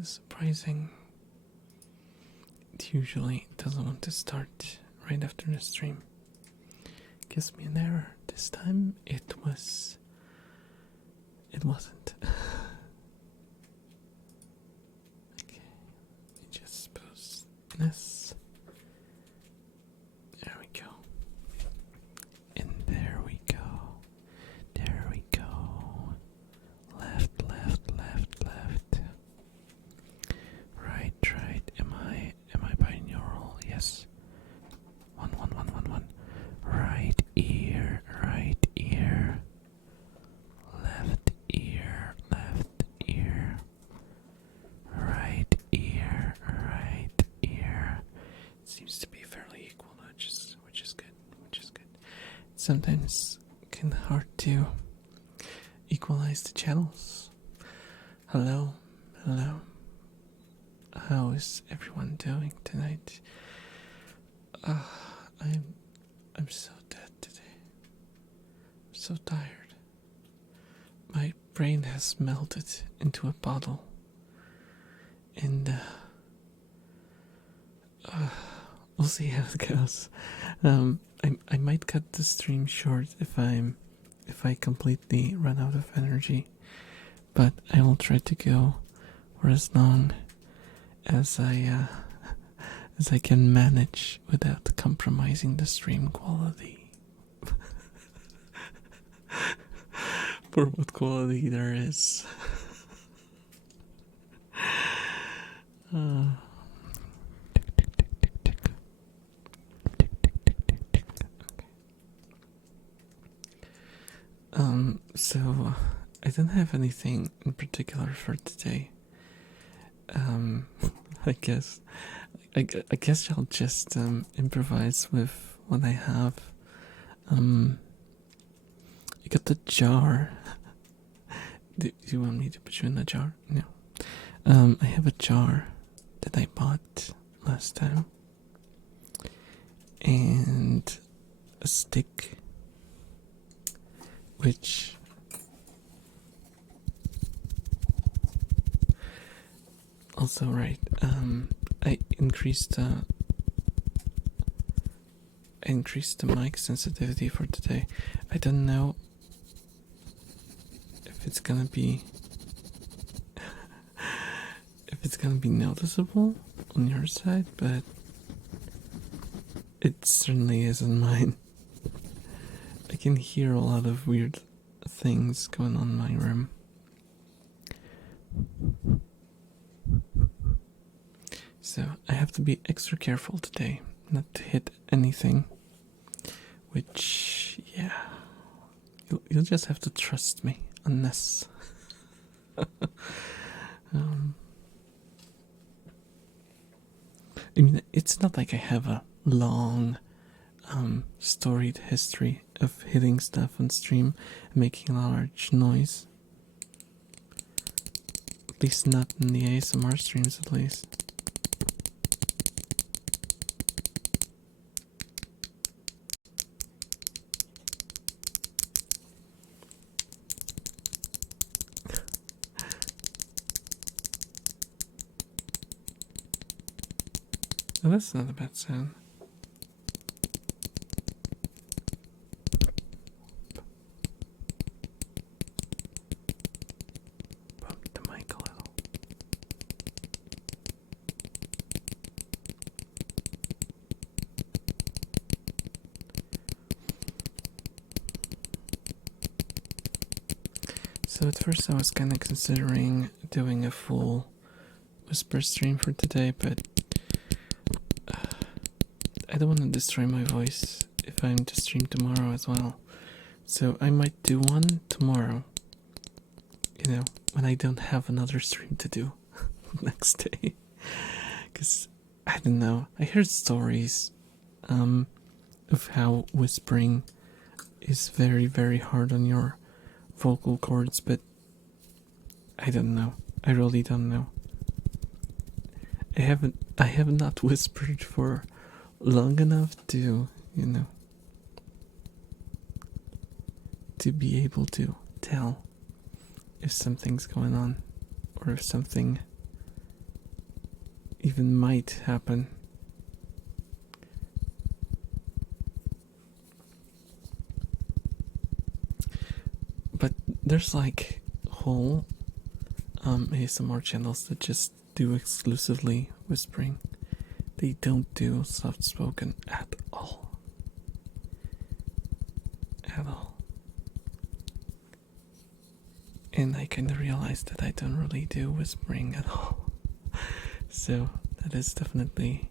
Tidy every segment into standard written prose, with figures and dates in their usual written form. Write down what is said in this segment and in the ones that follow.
kind of surprising. It usually doesn't want to start right after the stream. Gives me an error. This time it wasn't. Okay, let me just post this. There we go. And there we go. There we go. Left, left, left, left. Right, right. Am I binaural? Yes. One. Right ear, right ear. Left ear, left ear. Right ear, right ear. Seems to be fairly equal, which is good, Sometimes kind of hard to equalize the channels. Hello. How is everyone doing tonight? I'm so dead today. I'm so tired. My brain has melted into a bottle. And we'll see how it goes. I might cut the stream short if I completely run out of energy, but I will try to go for as long as I can manage without compromising the stream quality. For what quality there is. So I don't have anything in particular for today. I guess I'll just improvise with what I have. I got the jar. Do you want me to put you in the jar? No. I have a jar that I bought last time, and a stick, which also right. I increased the mic sensitivity for today. I don't know if it's gonna be noticeable on your side, but it certainly is on mine. I can hear a lot of weird things going on in my room. So I have to be extra careful today not to hit anything, which, yeah, you'll just have to trust me on this. I mean, it's not like I have a long storied history of hitting stuff on stream and making a large noise. At least not in the ASMR streams, at least. Oh, that's not a bad sound. Bump the mic a little. So at first I was kind of considering doing a full whisper stream for today, but I don't want to destroy my voice if I'm to stream tomorrow as well. So I might do one tomorrow, when I don't have another stream to do next day. Because, I don't know, I heard stories of how whispering is very, very hard on your vocal cords, but I don't know. I really don't know. I have not whispered for long enough to, to be able to tell if something's going on or if something even might happen. But there's like whole ASMR channels that just do exclusively whispering. They don't do soft spoken at all. At all. And I kind of realized that I don't really do whispering at all. So that is definitely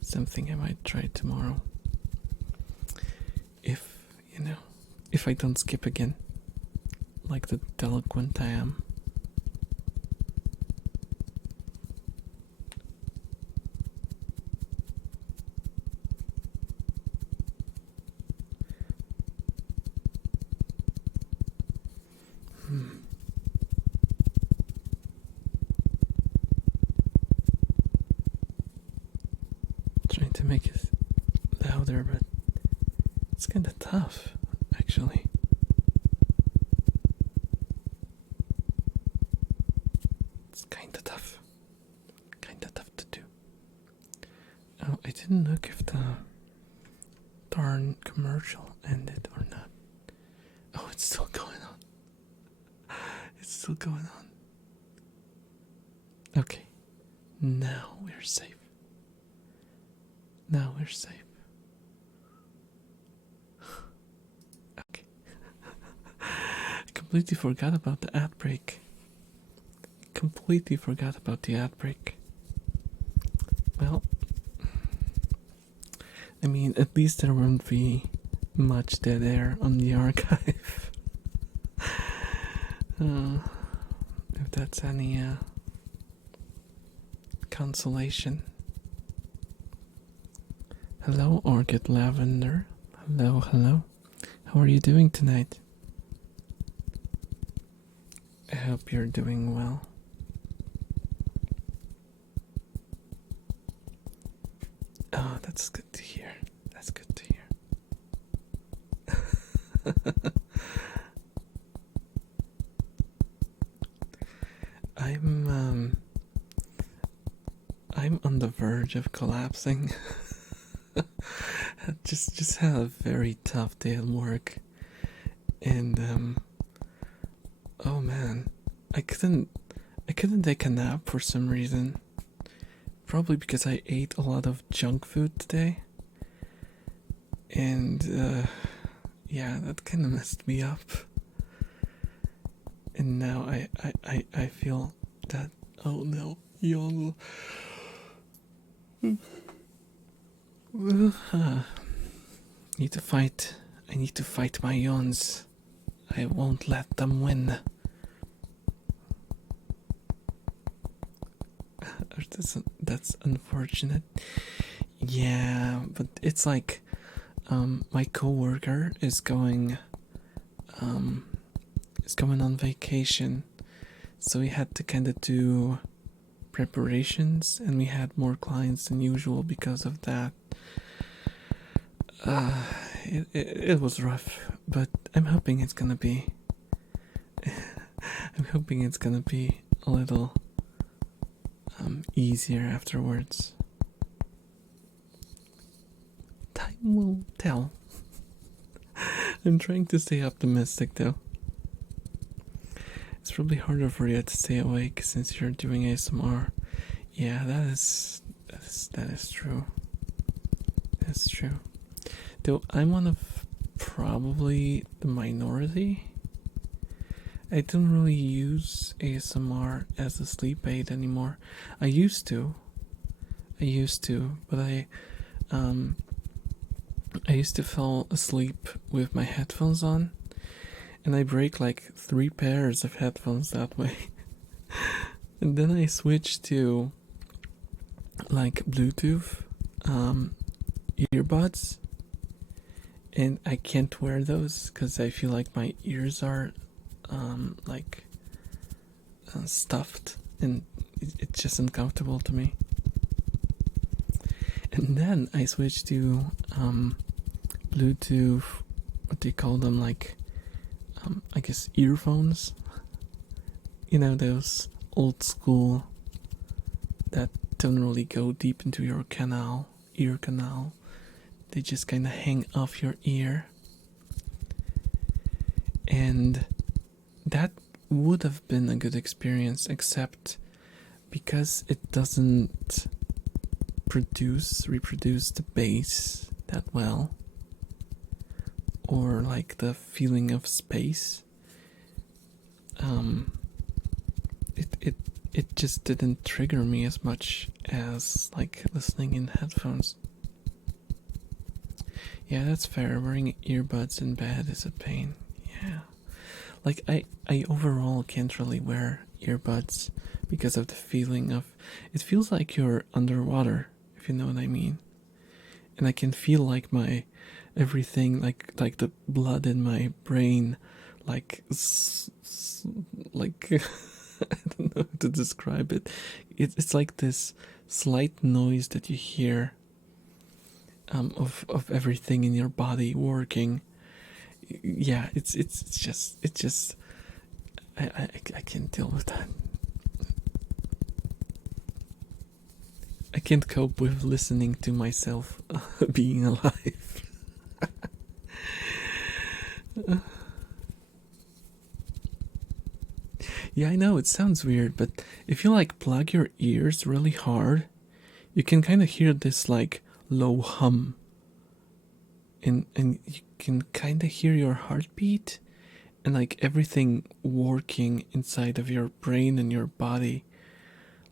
something I might try tomorrow. If, if I don't skip again, like the delinquent I am. Trying to make it louder, but it's kind of tough, actually. It's kind of tough. Kind of tough to do. Oh, I didn't look if the darn commercial ended or not. Oh, it's still going on. It's still going on. Okay. Now we're safe. Now we're safe. Okay. I completely forgot about the ad break. Completely forgot about the ad break. Well, I mean, at least there won't be much dead air on the archive. If that's any consolation. Hello, Orchid Lavender. Hello, hello. How are you doing tonight? I hope you're doing well. Oh, that's good to hear. That's good to hear. I'm on the verge of collapsing. just had a very tough day at work, and oh man, I couldn't take a nap for some reason. Probably because I ate a lot of junk food today, and yeah, that kind of messed me up. And now I feel that, oh no, yawn. Need to fight. I need to fight my yawns. I won't let them win. That's unfortunate. Yeah, but it's like my coworker is going on vacation, so we had to kind of do preparations, and we had more clients than usual because of that. It was rough, but I'm hoping it's gonna be a little easier afterwards. Time will tell. I'm trying to stay optimistic though. It's probably harder for you to stay awake since you're doing ASMR. Yeah, that is true. That's true. Though I'm one of probably the minority. I don't really use ASMR as a sleep aid anymore. I used to, but I used to fall asleep with my headphones on, and I break like 3 pairs of headphones that way. And then I switched to like Bluetooth earbuds, and I can't wear those because I feel like my ears are stuffed, and it's just uncomfortable to me. And then I switched to Bluetooth, what do you call them, like I guess earphones, those old school that don't really go deep into your ear canal. They just kind of hang off your ear. And that would have been a good experience, except because it doesn't reproduce the bass that well, or like the feeling of space. It just didn't trigger me as much as like listening in headphones. Yeah, that's fair. Wearing earbuds in bed is a pain. Yeah. Like I overall can't really wear earbuds because of the feeling of it feels like you're underwater, if you know what I mean. And I can feel like my everything like the blood in my brain like like I don't know how to describe it. It's like this slight noise that you hear of everything in your body working. Yeah, it's just I can't deal with that. I can't cope with listening to myself being alive. Yeah, I know it sounds weird, but if you like plug your ears really hard, you can kind of hear this like low hum, and you can kind of hear your heartbeat and like everything working inside of your brain and your body.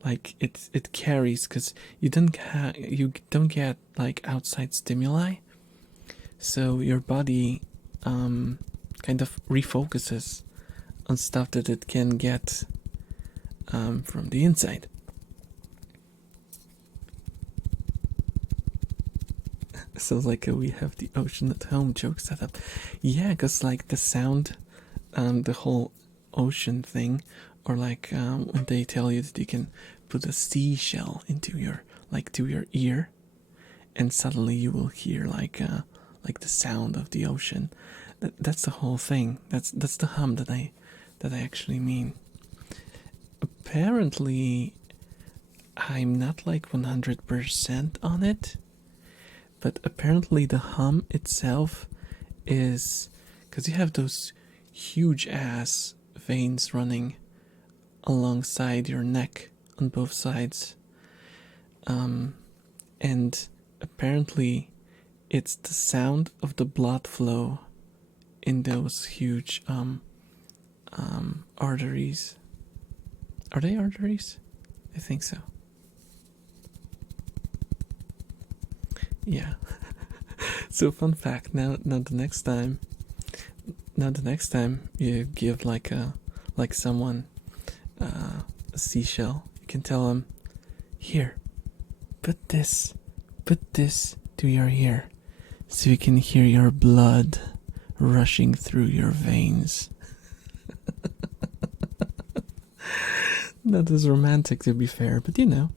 Like it carries because you don't get like outside stimuli, so your body kind of refocuses on stuff that it can get from the inside. So like we have the ocean at home joke set up. Yeah, because like the sound, the whole ocean thing, or like when they tell you that you can put a seashell into your to your ear, and suddenly you will hear like the sound of the ocean. That's the whole thing. That's the hum that I actually mean. Apparently, I'm not like 100% on it, but apparently the hum itself is because you have those huge ass veins running alongside your neck on both sides, and apparently it's the sound of the blood flow in those huge arteries. Are they arteries? I think so. Yeah. So fun fact. Now the next time you give like someone a seashell, you can tell them, here, put this to your ear so you can hear your blood rushing through your veins. Not as romantic, to be fair, but you know.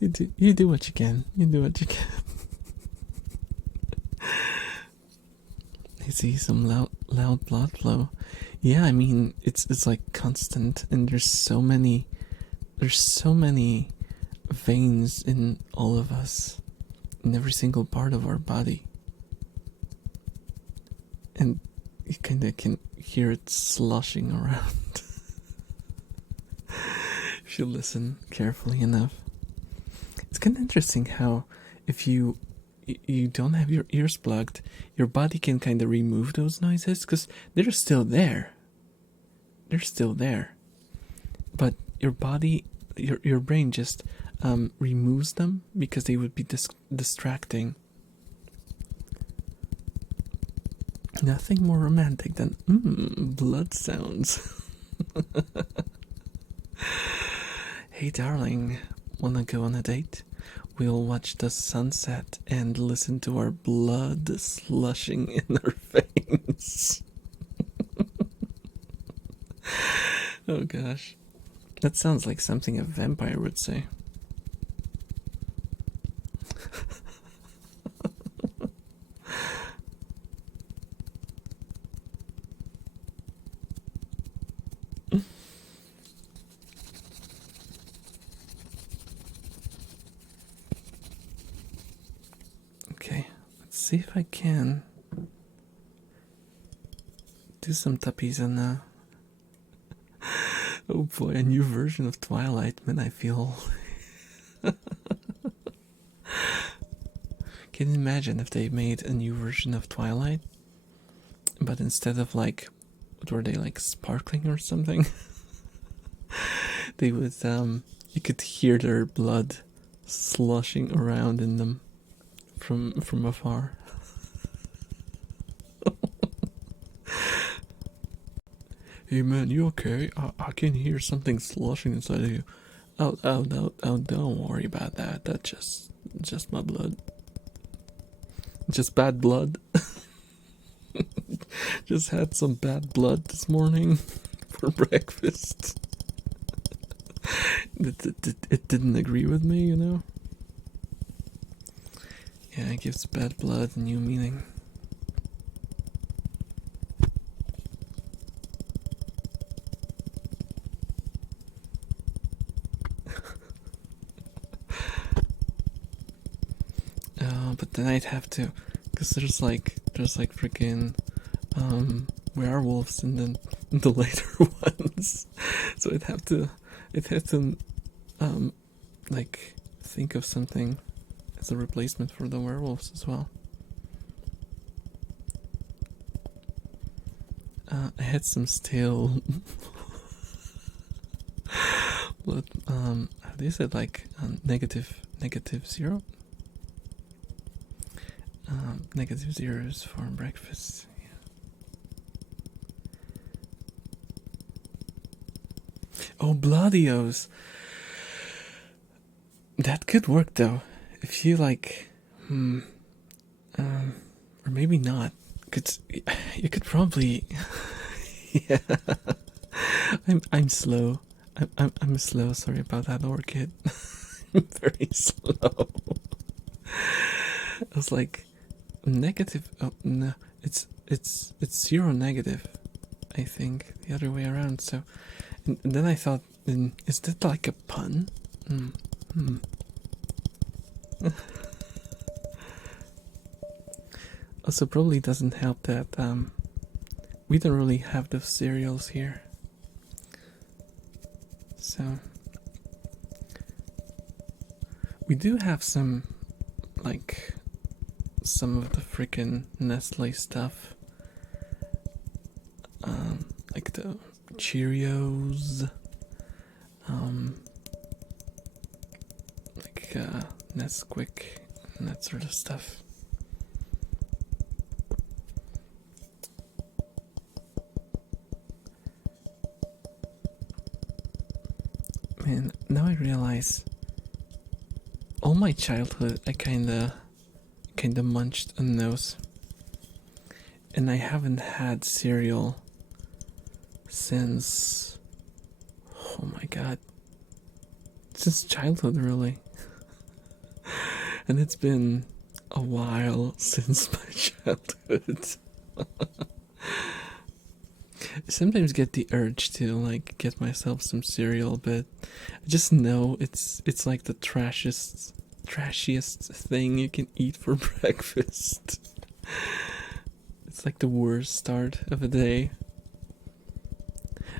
You do what you can. You do what you can. I see some loud blood flow. Yeah, I mean it's like constant, and there's so many veins in all of us, in every single part of our body, and you kind of can hear it sloshing around if you listen carefully enough. It's kind of interesting how if you don't have your ears plugged, your body can kind of remove those noises because they're still there. They're still there, but your body, your brain just removes them because they would be distracting. Nothing more romantic than blood sounds. Hey darling, wanna go on a date? We'll watch the sunset and listen to our blood slushing in our veins. Oh gosh. That sounds like something a vampire would say. see if I can do some tappies on oh boy, a new version of Twilight, man, I feel. Can you imagine if they made a new version of Twilight, but instead of like, what were they, like sparkling or something? They would, you could hear their blood sloshing around in them from afar. Hey man, you okay? I can hear something sloshing inside of you. Oh, don't worry about that. That's just my blood. Just bad blood. Just had some bad blood this morning for breakfast. It didn't agree with me, you know? Yeah, it gives bad blood a new meaning. But then I'd have to, because there's like freaking werewolves in the later ones, so I'd have to like think of something as a replacement for the werewolves as well. I had some stale but how do you say it, like negative zero? Negative zeros for breakfast. Yeah. Oh, bloodios. That could work though, if you like, or maybe not. You could probably, yeah. I'm slow. I'm slow. Sorry about that, orchid. I'm very slow. I was like, negative. Oh no, it's zero negative. I think the other way around. So, and then I thought, is that like a pun? Also, probably doesn't help that we don't really have those cereals here. So we do have some, like, some of the freaking Nestle stuff, like the Cheerios, like Nesquik and that sort of stuff. Man, now I realize all my childhood I kinda munched on those, and I haven't had cereal since, oh my god, since childhood really. And it's been a while since my childhood. I sometimes get the urge to like get myself some cereal, but I just know it's like the trashiest thing you can eat for breakfast. It's like the worst start of a day.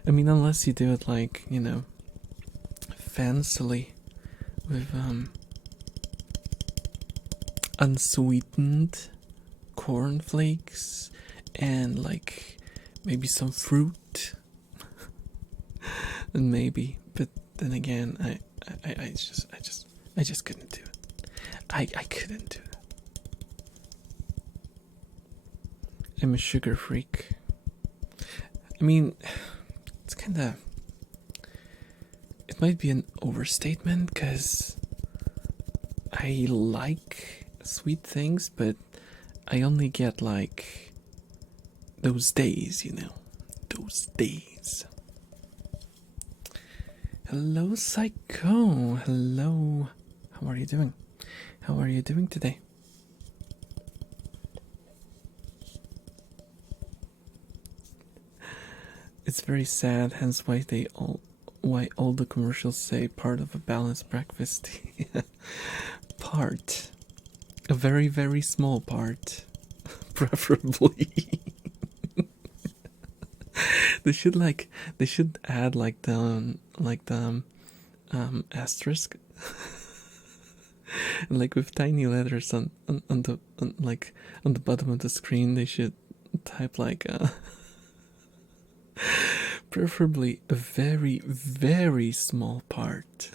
I mean, unless you do it like, you know, fancily with unsweetened cornflakes and like maybe some fruit. And maybe, but then again, I just couldn't do it. I couldn't do it. I'm a sugar freak. I mean, it's kinda, it might be an overstatement because I like sweet things, but I only get like those days, you know, those days. Hello, Psycho. Hello. How are you doing? How are you doing today? It's very sad, hence why all the commercials say part of a balanced breakfast. Part A very, very small part, preferably. They should add like the asterisk, and like with tiny letters on the on the bottom of the screen. They should type like preferably a very, very small part.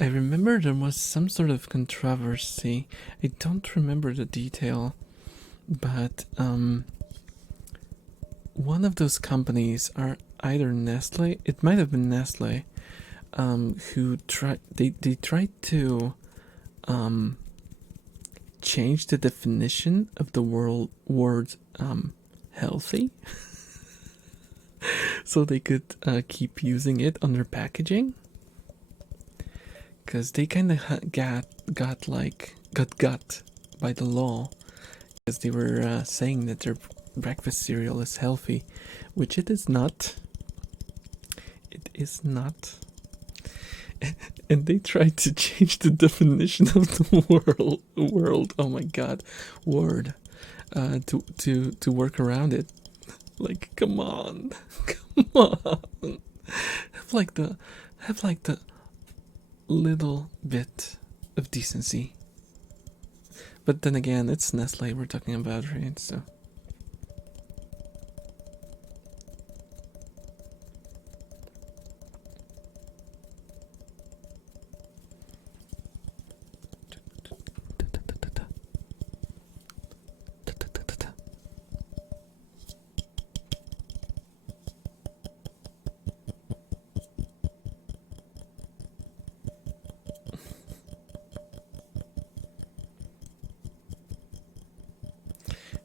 I remember there was some sort of controversy. I don't remember the detail, but one of those companies are either Nestle. It might have been Nestle, who tried to change the definition of the word healthy, so they could keep using it on their packaging. Because they kind of got by the law, because they were saying that their breakfast cereal is healthy, which it is not. It is not. And they tried to change the definition of the world. Oh my God, word, to work around it. Like, come on, come on. Have like the little bit of decency. But then again, it's Nestle we're talking about, right? So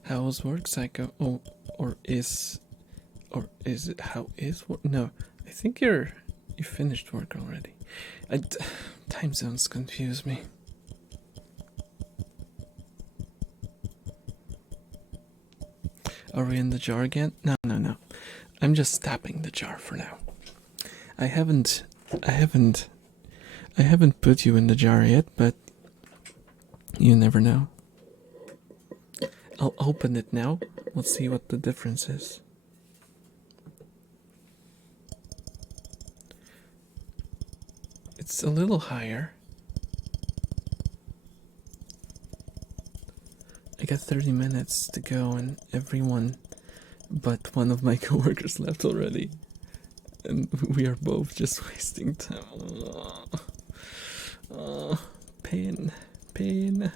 how's work, Psycho? Oh, or is it how is work? No, I think you finished work already. Time zones confuse me. Are we in the jar again? No. I'm just tapping the jar for now. I haven't put you in the jar yet, but you never know. I'll open it now. Let's see what the difference is. It's a little higher. I got 30 minutes to go, and everyone but one of my coworkers left already. And we are both just wasting time. Pain.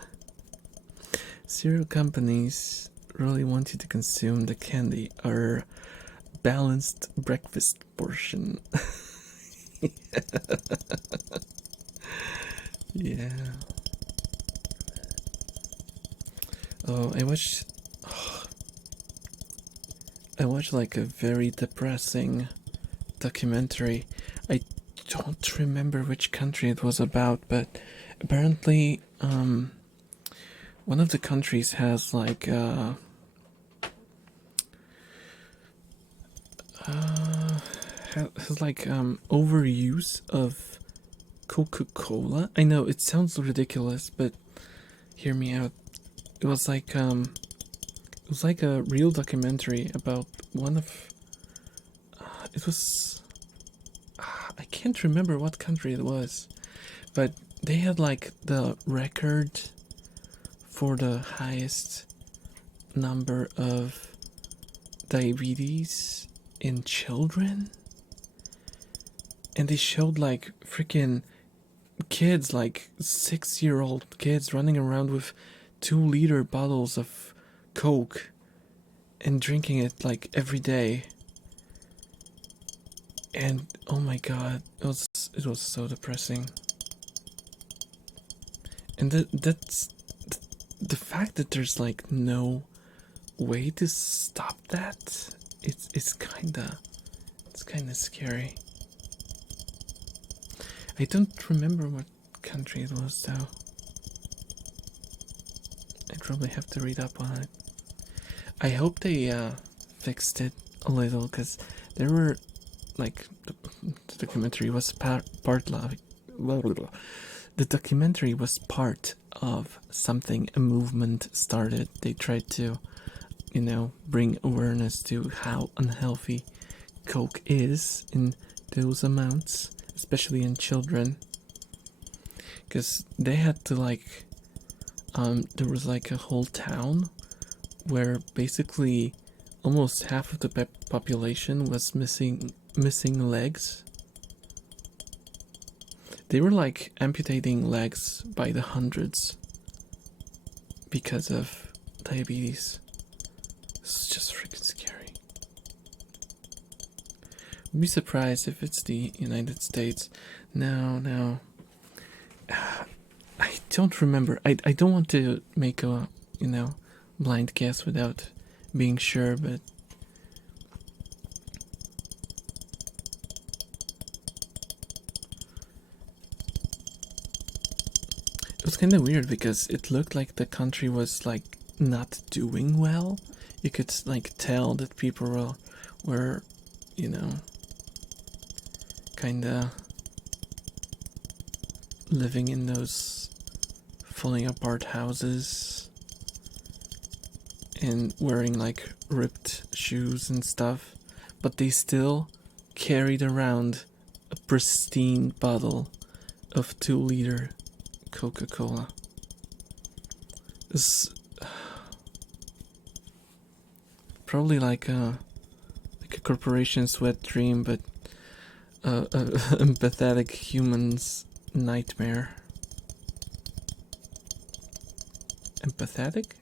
Cereal companies really want you to consume the candy or balanced breakfast portion. Yeah. Oh, I watched like a very depressing documentary. I don't remember which country it was about, but apparently one of the countries has like overuse of Coca-Cola. I know it sounds ridiculous, but hear me out. It was like a real documentary about one of it was I can't remember what country it was, but they had like the record for the highest number of diabetes in children, and they showed like freaking kids, like 6-year-old kids running around with 2-liter bottles of Coke and drinking it like every day. And oh my God, it was so depressing. And that's the fact that there's like no way to stop that. It's kinda scary. I don't remember what country it was though. I'd probably have to read up on it. I hope they fixed it a little, because there were like the documentary was part like the documentary was part of something, a movement started. They tried to, bring awareness to how unhealthy Coke is in those amounts, especially in children. Because they had to there was like a whole town where basically almost half of the population was missing legs. They were like amputating legs by the hundreds because of diabetes. It's just freaking scary. I'd be surprised if it's the United States. No. I don't remember. I don't want to make a, blind guess without being sure, but it was kind of weird because it looked like the country was like not doing well. You could like tell that people were kind of living in those falling apart houses and wearing like ripped shoes and stuff, but they still carried around a pristine bottle of 2-liter Coca-Cola. It's probably like a corporation's wet dream, but a empathetic human's nightmare. Empathic.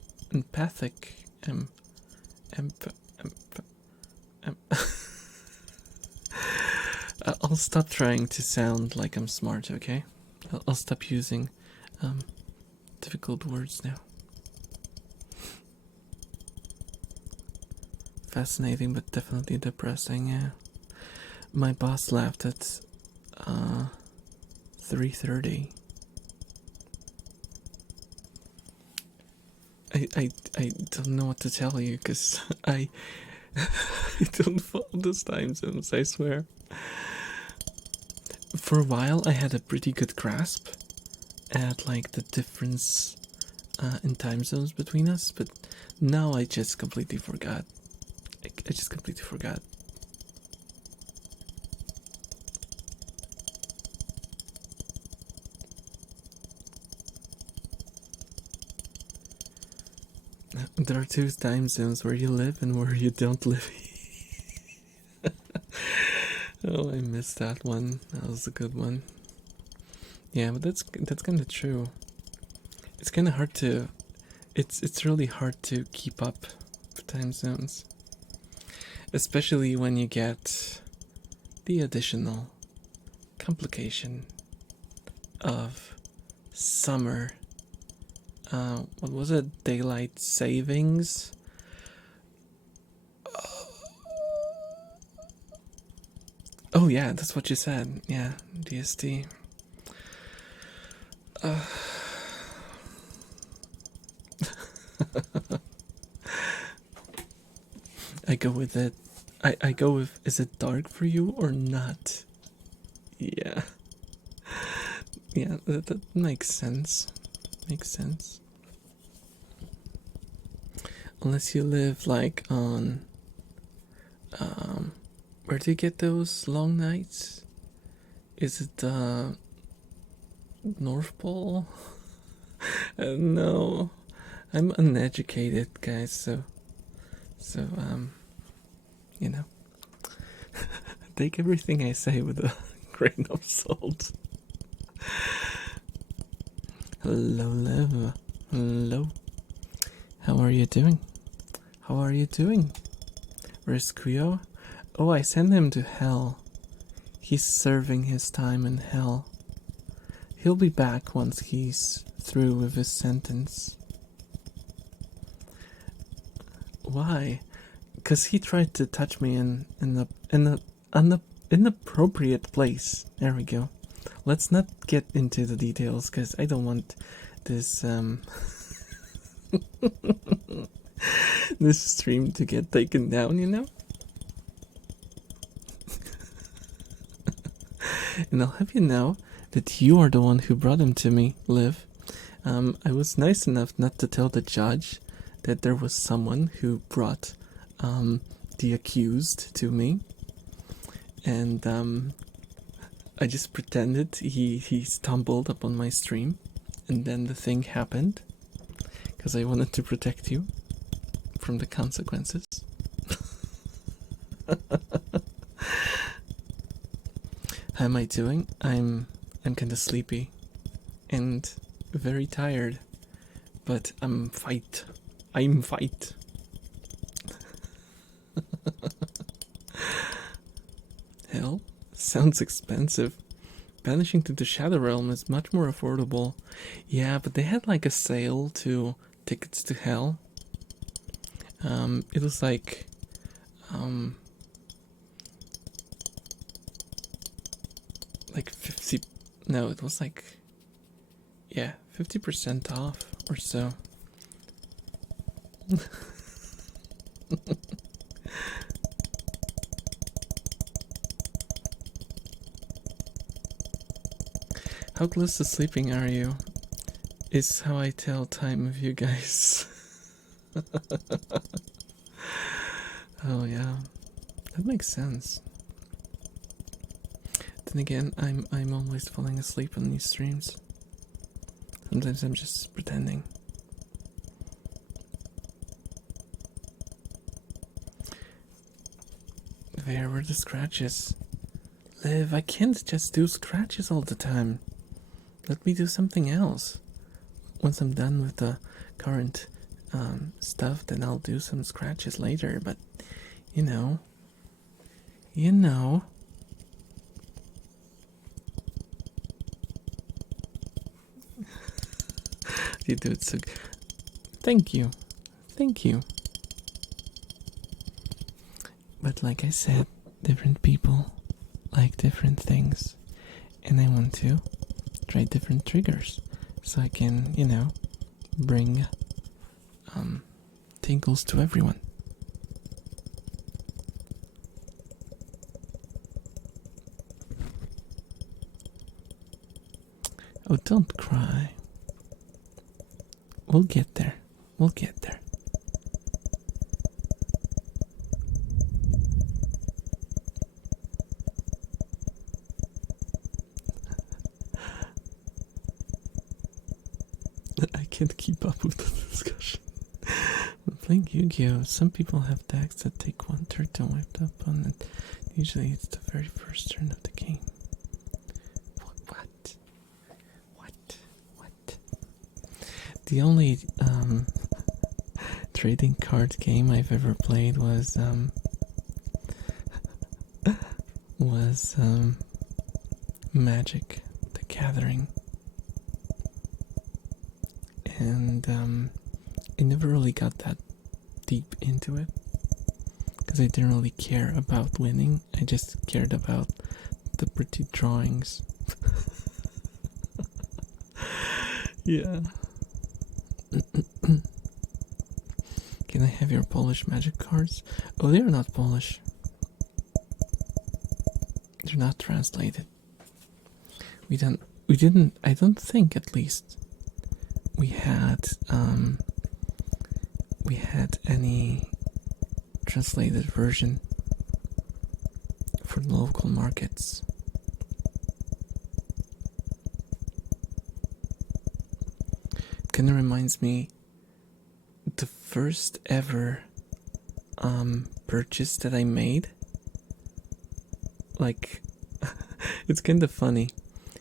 I'll stop trying to sound like I'm smart, okay? I'll stop using difficult words now. Fascinating, but definitely depressing, yeah. My boss left at 3:30. I don't know what to tell you because I don't follow those time zones, I swear. For a while I had a pretty good grasp at like the difference in time zones between us, but now I just completely forgot. I just completely forgot. There are 2 time zones, where you live and where you don't live. Oh, I missed that one. That was a good one. Yeah, but that's kind of true. It's kind of hard to. It's really hard to keep up with time zones, especially when you get the additional complication of summer. What was it? Daylight savings? Oh yeah, that's what you said. Yeah, DST. I go with it. I go with, is it dark for you or not? Yeah. Yeah, that makes sense. Makes sense. Unless you live like on where do you get those long nights? Is it North Pole? No. I'm uneducated, guys, so take everything I say with a grain of salt. Hello, Lev. Hello. How are you doing? How are you doing? Where's Kuyo? Oh, I sent him to hell. He's serving his time in hell. He'll be back once he's through with his sentence. Why? Because he tried to touch me in the inappropriate place. There we go. Let's not get into the details because I don't want this this stream to get taken down, And I'll have you know that you are the one who brought him to me, Liv. I was nice enough not to tell the judge that there was someone who brought the accused to me. And I just pretended he stumbled upon my stream. And then the thing happened. Because I wanted to protect you from the consequences. How am I doing? I'm kinda sleepy and very tired, but I'm fight. Hell, sounds expensive. Banishing to the Shadow Realm is much more affordable. Yeah, but they had like a sale to Tickets to Hell. It was like like 50, no, it was like, yeah, 50% off or so. How close to sleeping are you? Is how I tell time with you guys. Oh yeah, that makes sense. Then again, I'm always falling asleep on these streams. Sometimes I'm just pretending. Where were the scratches? Liv, I can't just do scratches all the time. Let me do something else. Once I'm done with the current stuff, then I'll do some scratches later, but you know. You do it so good. Thank you. But like I said, different people like different things, and I want to try different triggers so I can, bring tingles to everyone. Oh, don't cry. We'll get there. I can't keep up with the discussion. I'm playing Yu-Gi-Oh! Some people have decks that take one turn to wipe the opponent. Usually it's the very first turn of the game. What? The only trading card game I've ever played was Magic: The Gathering. And I never really got that deep into it because I didn't really care about winning. I just cared about the pretty drawings. Yeah. Can I have your Polish Magic cards? Oh, they're not Polish. They're not translated. We didn't, I don't think, at least we had any translated version for the local markets. It kind of reminds me the first ever purchase that I made. Like, it's kind of funny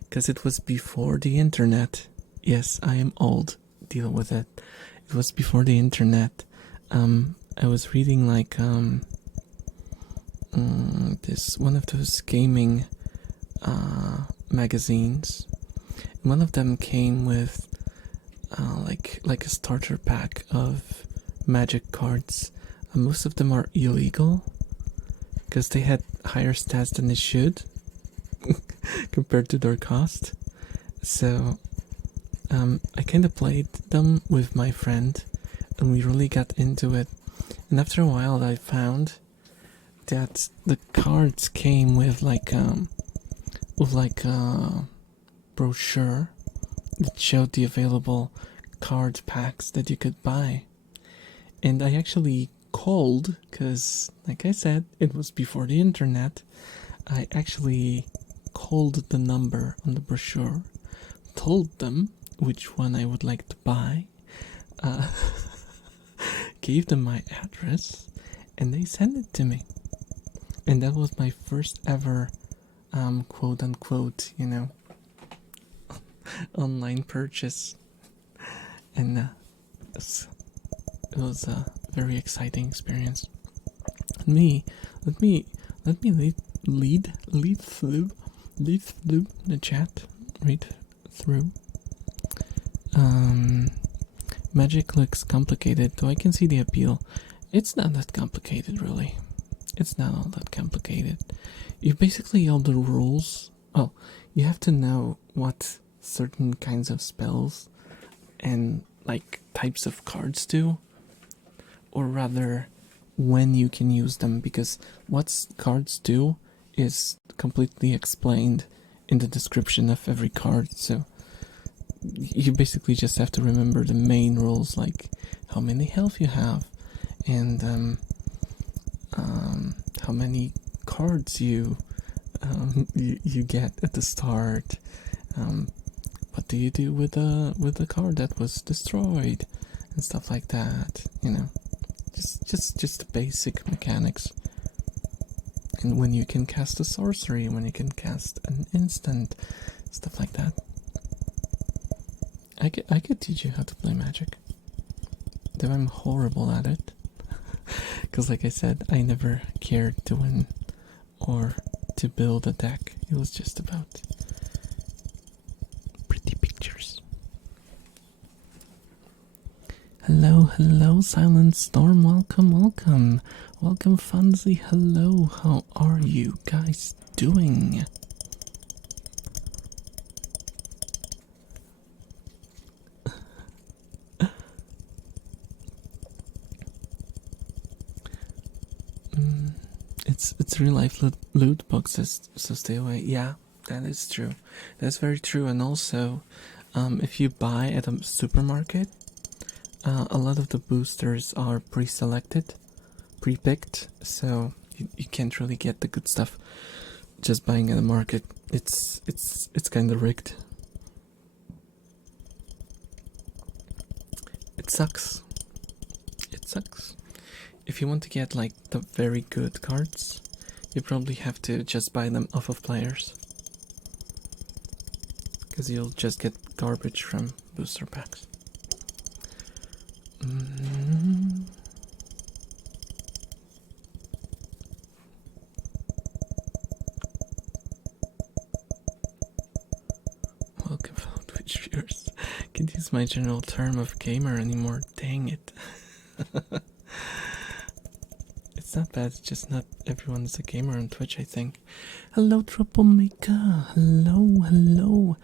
because it was before the internet. Yes, I am old. Deal with it. It was before the internet. I was reading like this one of those gaming magazines. One of them came with like a starter pack of Magic cards. Most of them are illegal because they had higher stats than they should compared to their cost. So I kind of played them with my friend and we really got into it. And after a while I found that the cards came with like with like a brochure that showed the available card packs that you could buy. And I actually called because, like I said, it was before the internet. I actually called the number on the brochure, told them which one I would like to buy, uh, gave them my address, and they sent it to me. And that was my first ever, quote unquote, online purchase. And it was a very exciting experience. Let me lead through the chat. Read through. Magic looks complicated, though I can see the appeal. It's not that complicated, really. It's not all that complicated. You basically all the rules. Oh, you have to know what certain kinds of spells and like types of cards do, or rather when you can use them, because what cards do is completely explained in the description of every card. So you basically just have to remember the main rules, like how many health you have, and how many cards you get at the start. What do you do with the card that was destroyed, and stuff like that. Just the basic mechanics. And when you can cast a sorcery, when you can cast an instant, stuff like that. I could teach you how to play Magic, though I'm horrible at it. Because like I said, I never cared to win or to build a deck. It was just about pretty pictures. Hello, Silent Storm. Welcome. Welcome, Funzy. Hello, how are you guys doing? It's real life loot boxes, so stay away. Yeah, that is true. That's very true. And also, if you buy at a supermarket, a lot of the boosters are pre-selected, pre-picked, so you can't really get the good stuff just buying at a market. It's kind of rigged. It sucks. It sucks. If you want to get like the very good cards, you probably have to just buy them off of players, because you'll just get garbage from booster packs. Welcome, fellow Twitch viewers. Can't use my general term of gamer anymore. Dang it. It's not bad, it's just not everyone is a gamer on Twitch, I think. Hello, Troublemaker. Hello.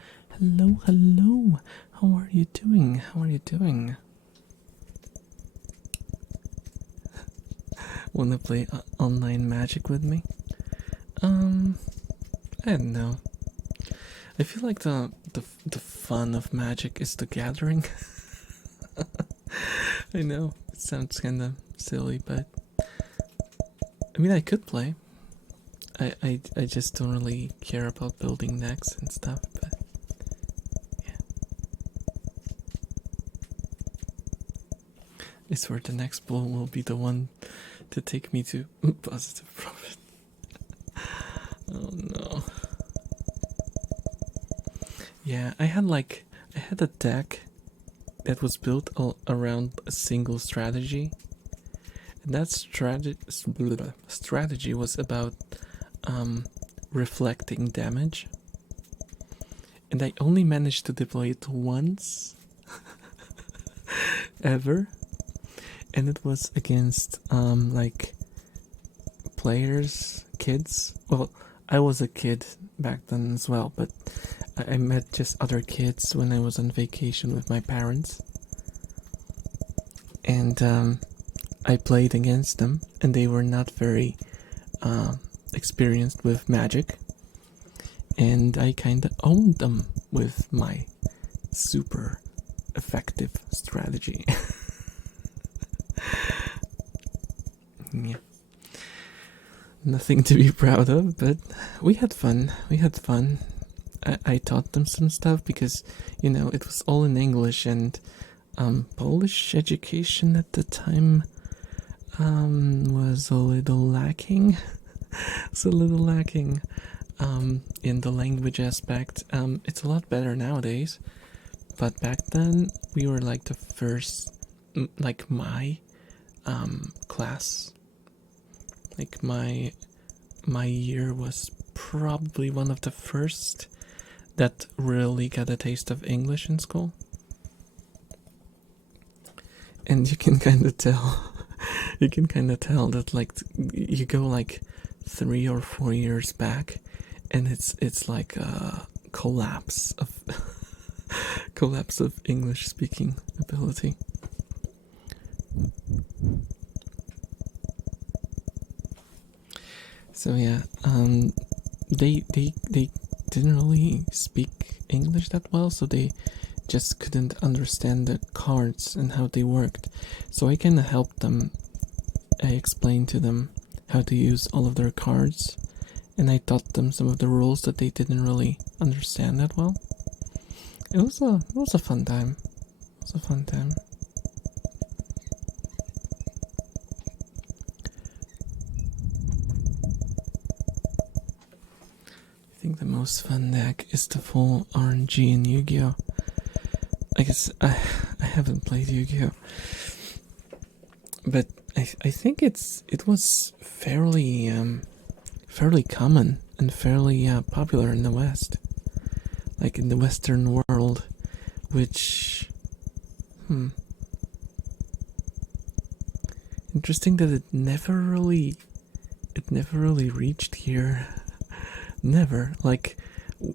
How are you doing? Wanna play online Magic with me? I don't know. I feel like the fun of Magic is the gathering. I know, it sounds kinda silly, but I mean, I could play. I just don't really care about building decks and stuff, but yeah. I swear the next bull will be the one to take me to positive profit. Oh no. Yeah, I had a deck that was built around a single strategy. And that strategy was about reflecting damage. And I only managed to deploy it once ever. And it was against like players, kids. Well, I was a kid back then as well, but I met just other kids when I was on vacation with my parents. And I played against them, and they were not very experienced with Magic. and I kind of owned them with my super effective strategy. Yeah. Nothing to be proud of, but we had fun. I taught them some stuff because, it was all in English, and Polish education at the time was a little lacking. It's a little lacking in the language aspect. It's a lot better nowadays, but back then we were like the first, like my class, like my year was probably one of the first that really got a taste of English in school. And you can kind of tell that like you go like 3 or 4 years back, and it's like a collapse of collapse of English speaking ability. So yeah, they didn't really speak English that well, so they just couldn't understand the cards and how they worked. So I kind of helped them. I explained to them how to use all of their cards, and I taught them some of the rules that they didn't really understand that well. It was a fun time. It was a fun time. I think the most fun deck is the full RNG in Yu-Gi-Oh! I guess I haven't played Yu-Gi-Oh! But I think it was fairly common and fairly popular in the West, like in the Western world, which interesting that it never really reached here. Never. Like,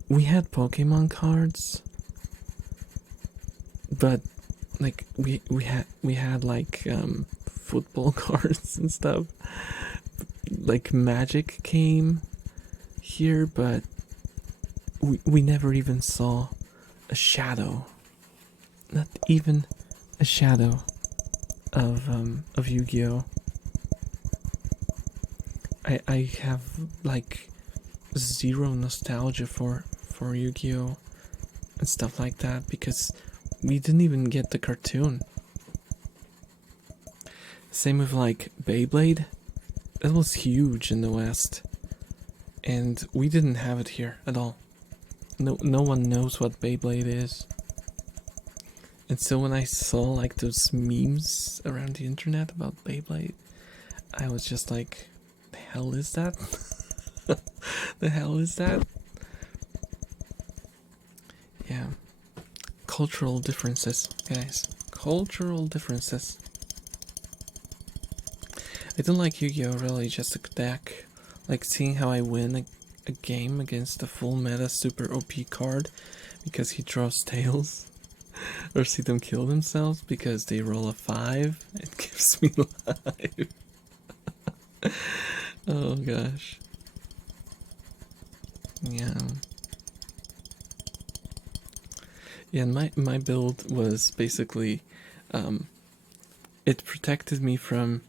we had Pokemon cards, but like we had like football cards and stuff. Like Magic came here, but we never even saw a shadow, not even a shadow of Yu-Gi-Oh! I have like zero nostalgia for Yu-Gi-Oh! And stuff like that because we didn't even get the cartoon. Same with like Beyblade. That was huge in the West, and we didn't have it here at all. No one knows what Beyblade is. And so when I saw like those memes around the internet about Beyblade, I was just like, the hell is that? The hell is that? Yeah. Cultural differences, guys. Cultural differences. I don't like Yu-Gi-Oh! Really, just a deck. Like seeing how I win a game against a full meta super OP card because he draws tails. Or see them kill themselves because they roll a 5. It gives me life. Oh gosh. Yeah. Yeah, my build was basically it protected me from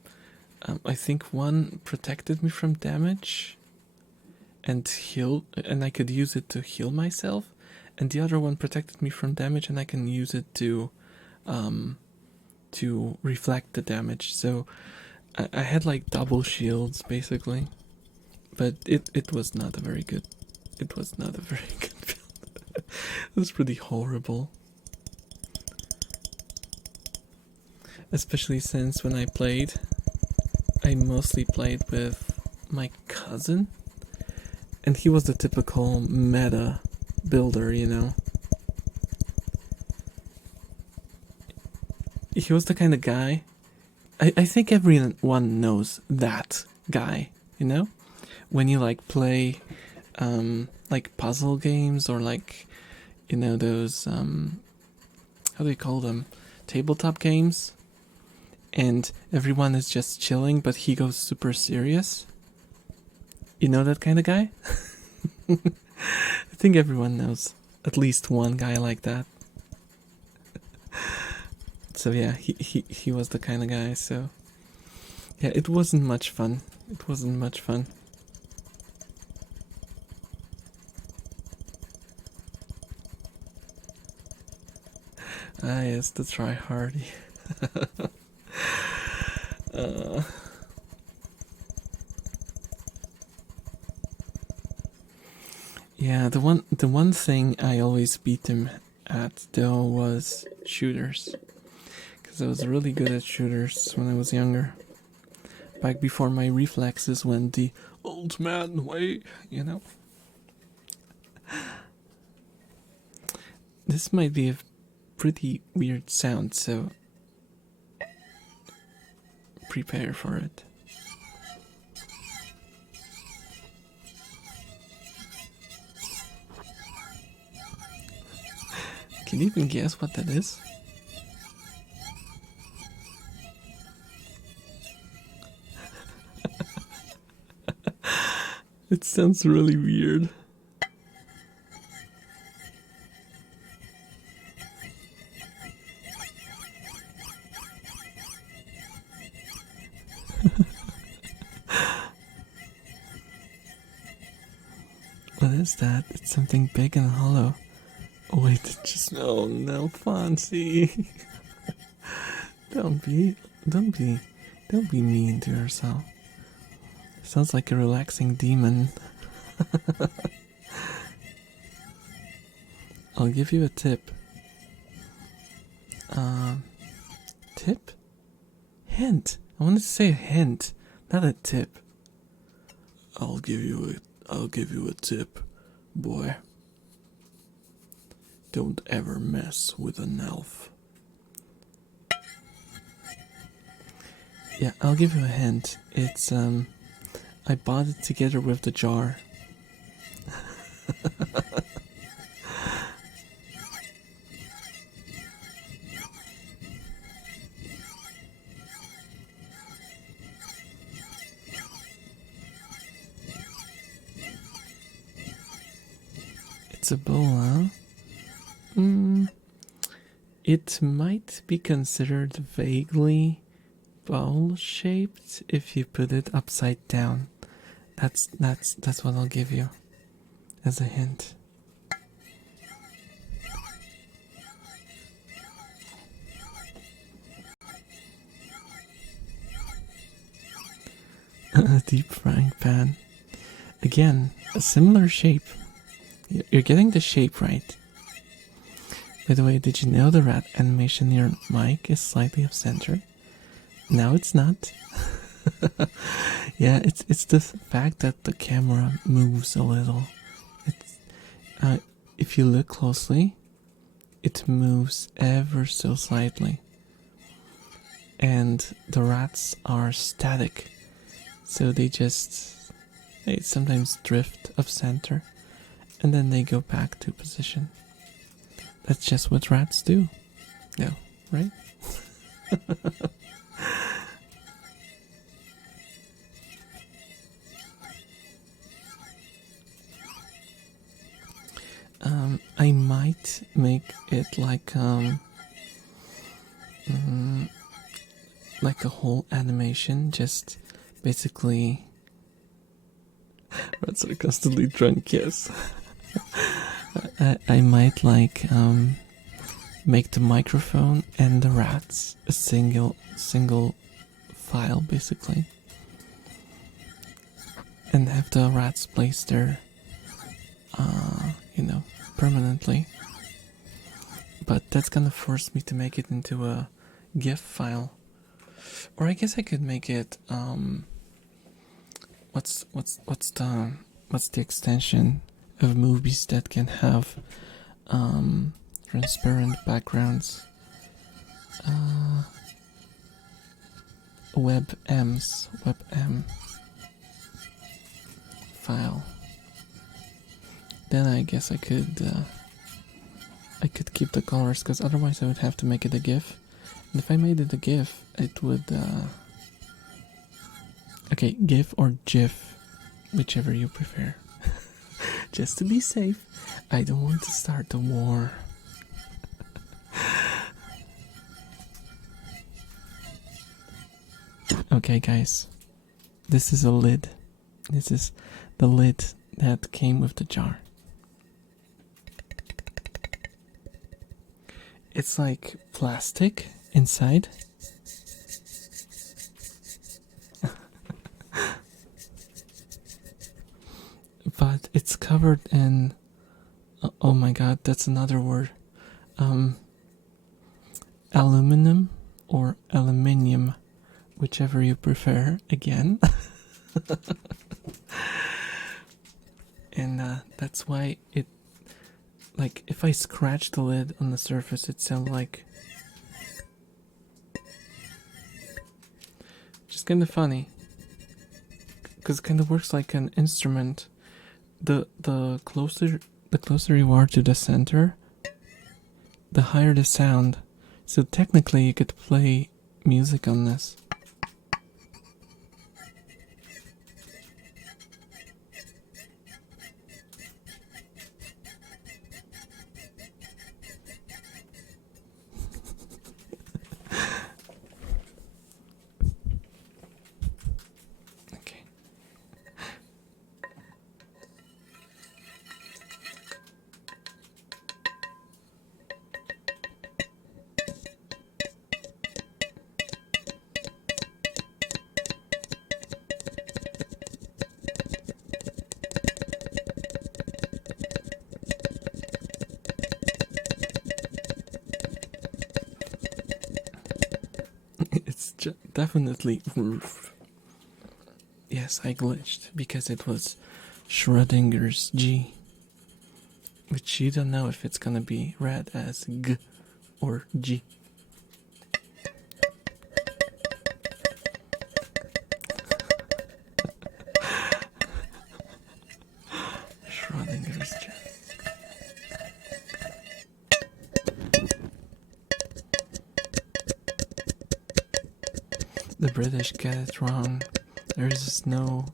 I think one protected me from damage and I could use it to heal myself, and the other one protected me from damage and I can use it to reflect the damage. So I had like double shields basically, but it was not a very good build. It was pretty horrible. Especially since when I played, I mostly played with my cousin, and he was the typical meta builder, you know. He was the kind of guy, I think everyone knows that guy, you know? When you like play like puzzle games or like, you know, those how do you call them? Tabletop games, and everyone is just chilling but he goes super serious. You know that kind of guy? I think everyone knows at least one guy like that. So yeah, he was the kind of guy. So yeah, it wasn't much fun. It wasn't much fun. Ah yes, the try hardy. uh, yeah, the one thing I always beat him at though was shooters, because I was really good at shooters when I was younger. Back before my reflexes went the old man way, you know. This might be a pretty weird sound, so prepare for it. Can you even guess what that is? It sounds really weird. What is that? It's something big and hollow. Oh wait, oh no, Fonzie. don't be, don't be, don't be mean to yourself. Sounds like a relaxing demon. I'll give you a tip. Tip? Hint. I wanted to say a hint, not a tip. I'll give you a tip, boy. Don't ever mess with an elf. Yeah, I'll give you a hint. It's I bought it together with the jar. It's a bowl, huh? It might be considered vaguely bowl-shaped if you put it upside down. That's what I'll give you as a hint. A deep frying pan. Again, a similar shape. You're getting the shape right. By the way, did you know the rat animation in your mic is slightly off-center? Now it's not. Yeah, it's the fact that the camera moves a little. It's if you look closely, it moves ever so slightly. And the rats are static, so they sometimes drift off-center, and then they go back to position. That's just what rats do. Yeah, right? I might make it like a whole animation, just basically. Rats are constantly drunk, yes. I might make the microphone and the rats a single file, basically, and have the rats placed there, permanently. But that's gonna force me to make it into a GIF file, or I guess I could make it what's the extension of movies that can have transparent backgrounds? WebM file. Then I guess I could keep the colors, because otherwise I would have to make it a GIF. And if I made it a GIF, it would okay, GIF or GIF, whichever you prefer. Just to be safe. I don't want to start a war. Okay, guys. This is a lid. This is the lid that came with the jar. It's like plastic inside. But it's covered in, oh my god, that's another word. Aluminum or aluminium, whichever you prefer, again. And that's why it, like, if I scratch the lid on the surface, it sounds like, just kind of funny, because it kind of works like an instrument. The closer you are to the center, the higher the sound. So technically you could play music on this. Okay. It's definitely. Yes, I glitched because it was Schrodinger's G, which you don't know if it's gonna be read as G or G. Schrodinger's G. The British get it wrong. There's no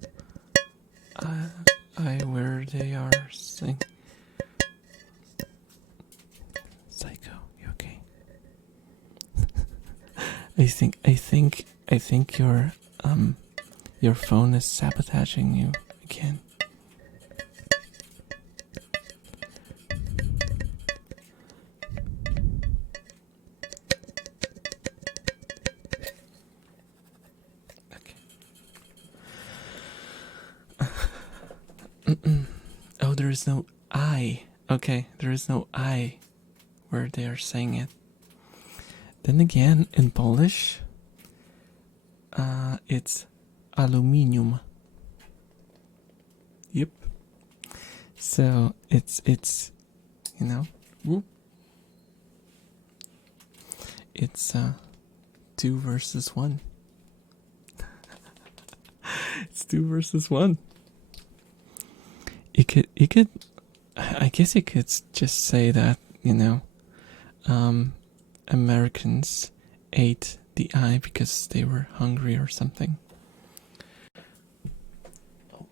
I where they are sing. Psycho, you okay? I think your phone is sabotaging you again. Oh, there is no I. Okay, there is no I where they are saying it. Then again, in Polish, it's aluminium. Yep. So it's you know, whoop. It's 2 versus 1. It's 2 versus 1. You could, I guess you could just say that, you know, Americans ate the eye because they were hungry or something. Oh,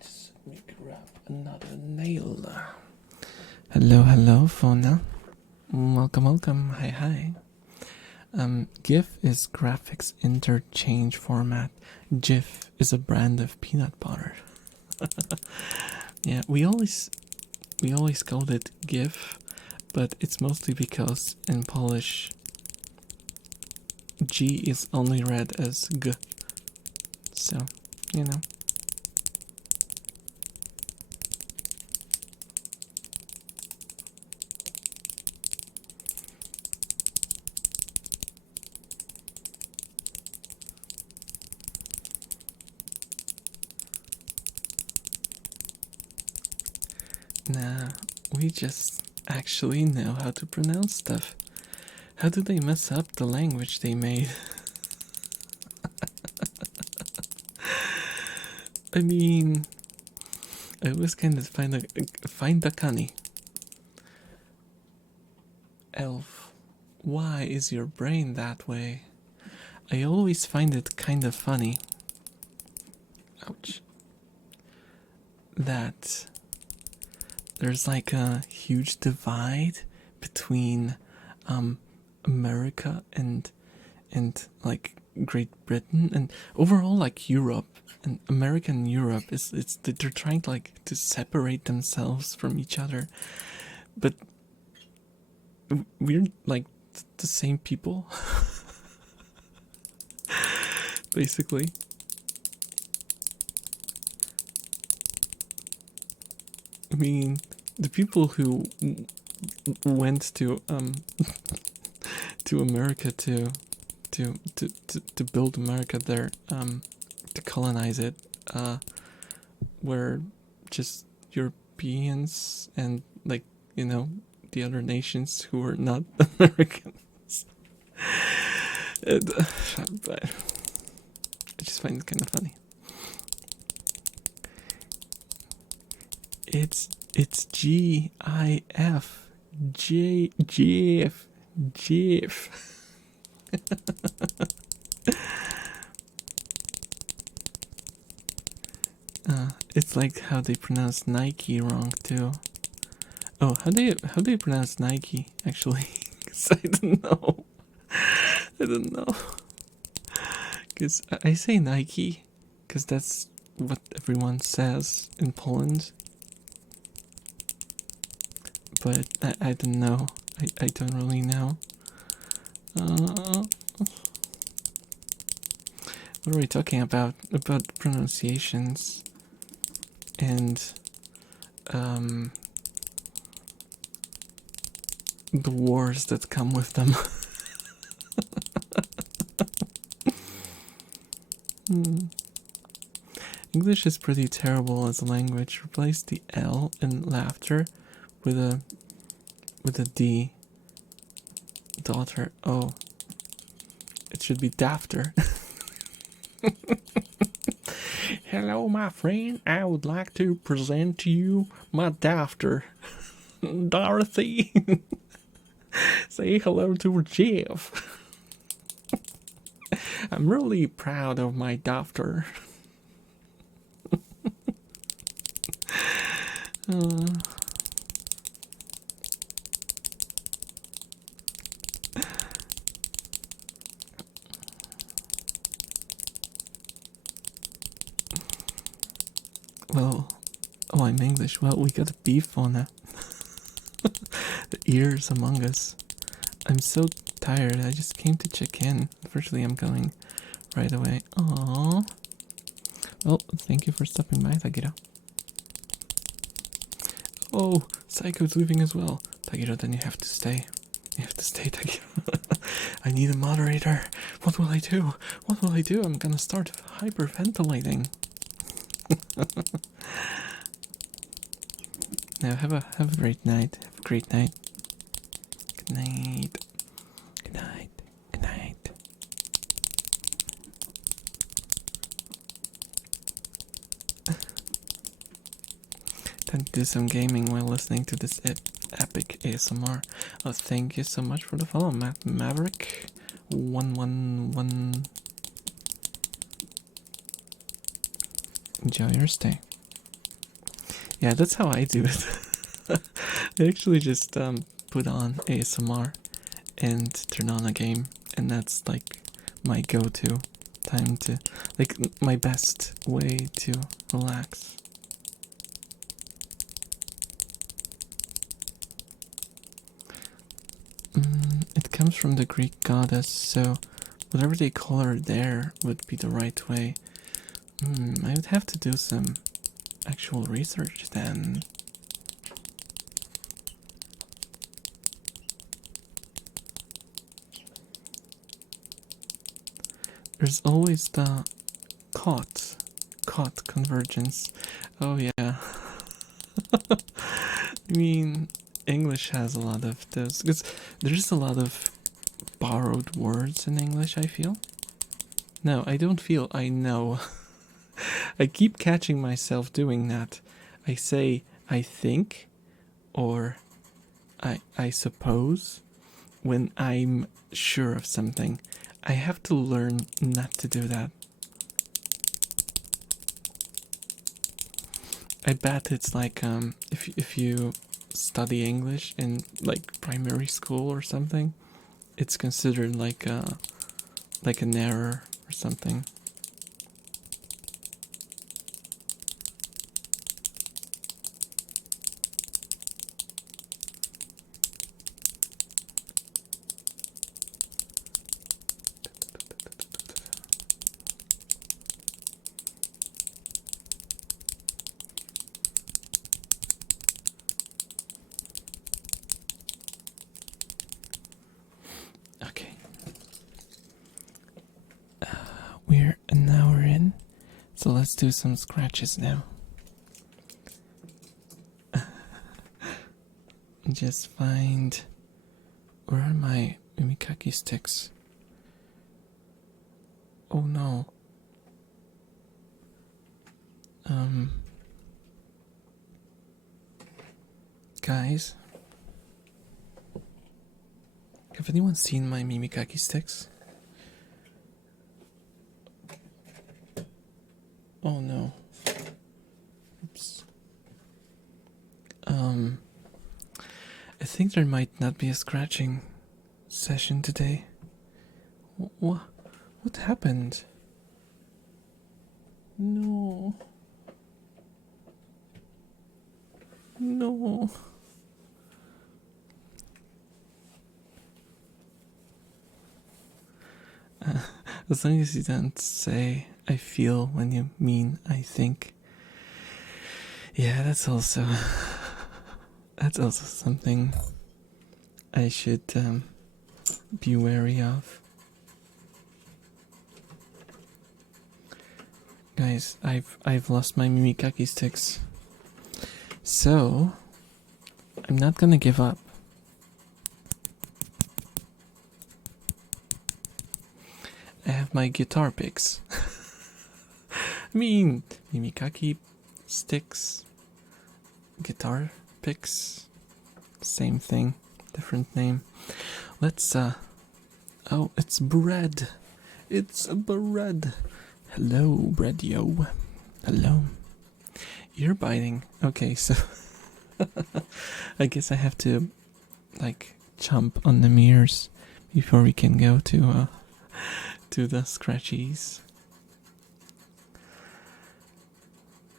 just let me grab another nail. Hello, Fauna. Welcome. Hi. GIF is graphics interchange format. GIF is a brand of peanut butter. Yeah, we always called it GIF, but it's mostly because in Polish G is only read as G. So, you know. Nah, we just actually know how to pronounce stuff. How do they mess up the language they made? I mean, I always kind of find the canny. Elf, why is your brain that way? I always find it kind of funny. Ouch. that there's like a huge divide between America and like Great Britain and overall like Europe. And America and Europe it's they're trying to like to separate themselves from each other, but we're like the same people. Basically. I mean, the people who went to to America to build America there, to colonize it, were just Europeans and like, you know, the other nations who were not Americans. But I just find it kind of funny. It's GIF. GIF. It's like how they pronounce Nike wrong too. Oh, how do you pronounce Nike actually? 'Cause I don't know. I don't know. Because I say Nike because that's what everyone says in Poland. But I don't know. I don't really know. What are we talking about? About pronunciations and the wars that come with them. English is pretty terrible as a language. Replace the L in laughter with a D. Daughter. Oh, it should be dafter. Hello, my friend. I would like to present to you my dafter, Dorothy. Say hello to Jeff. I'm really proud of my dafter. Well, oh, I'm English. Well, we got a beef on the ears among us. I'm so tired. I just came to check in. Unfortunately, I'm going right away. Aww. Well, thank you for stopping by, Tagira. Oh, Psycho's leaving as well. Tagira, then you have to stay. You have to stay, Tagira. I need a moderator. What will I do? What will I do? I'm gonna start hyperventilating. Now have a great night. Have a great night. Good night. Good night. Good night. Time to do some gaming while listening to this epic ASMR. Oh, thank you so much for the follow, Maverick 111. Enjoy your stay. Yeah, that's how I do it. I actually just put on ASMR and turn on a game, and that's like my go-to time to, like, my best way to relax. It comes from the Greek goddess, so whatever they call her there would be the right way. I would have to do some actual research then. There's always the caught convergence. Oh yeah. I mean, English has a lot of those, because there's a lot of borrowed words in English, I feel. No, I don't feel, I know. I keep catching myself doing that. I say I think or I suppose when I'm sure of something. I have to learn not to do that. I bet it's like if you study English in like primary school or something, it's considered like an error or something. Okay. We're an hour in, so let's do some scratches now. Just find, where are my mimikaki sticks? Oh no. Guys, have anyone seen my mimikaki sticks? Oh no. Oops. I think there might not be a scratching session today. What happened? No. No. As long as you don't say I feel when you mean I think. Yeah, that's also something I should be wary of. Guys, I've lost my mimikaki sticks. So I'm not gonna give up. I have my guitar picks. I mean, mimikaki sticks, guitar picks, same thing, different name. Let's, oh, it's bread. It's bread. Hello, bread-yo. Hello. Ear biting. Okay, so I guess I have to, like, chomp on the mirrors before we can go to the scratchies.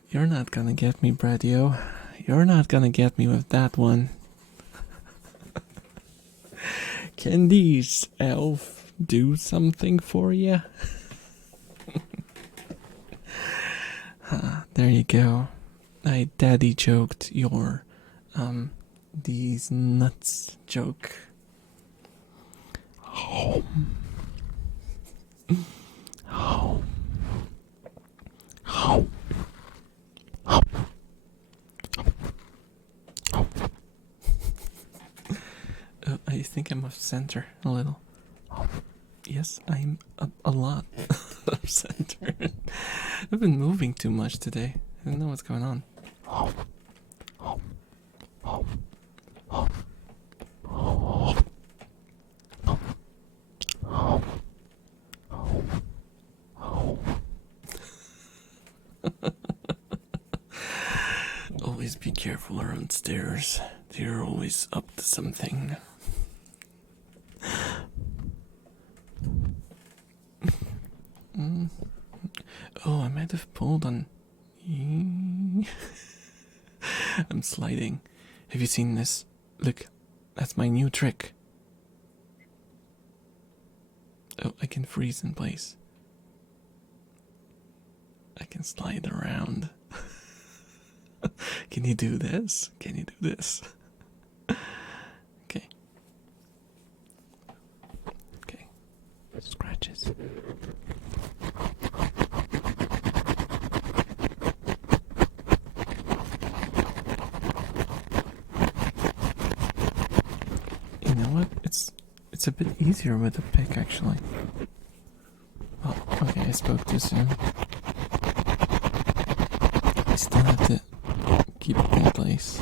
You're not gonna get me, bread-yo. You're not gonna get me with that one. Can these elf do something for you? There you go. I daddy joked your these nuts joke. Home. Home. Home. I think I'm off center a little. Yes, I'm a lot off center. I've been moving too much today. I don't know what's going on. Always be careful around stairs. They're always up to something. Oh, I might have pulled on. I'm sliding. Have you seen this? Look, that's my new trick. Oh, I can freeze in place. I can slide around. Can you do this? Can you do this? Okay. Okay. Scratches. You know what? It's a bit easier with a pick, actually. Oh, okay, I spoke too soon. I still have to keep it in place.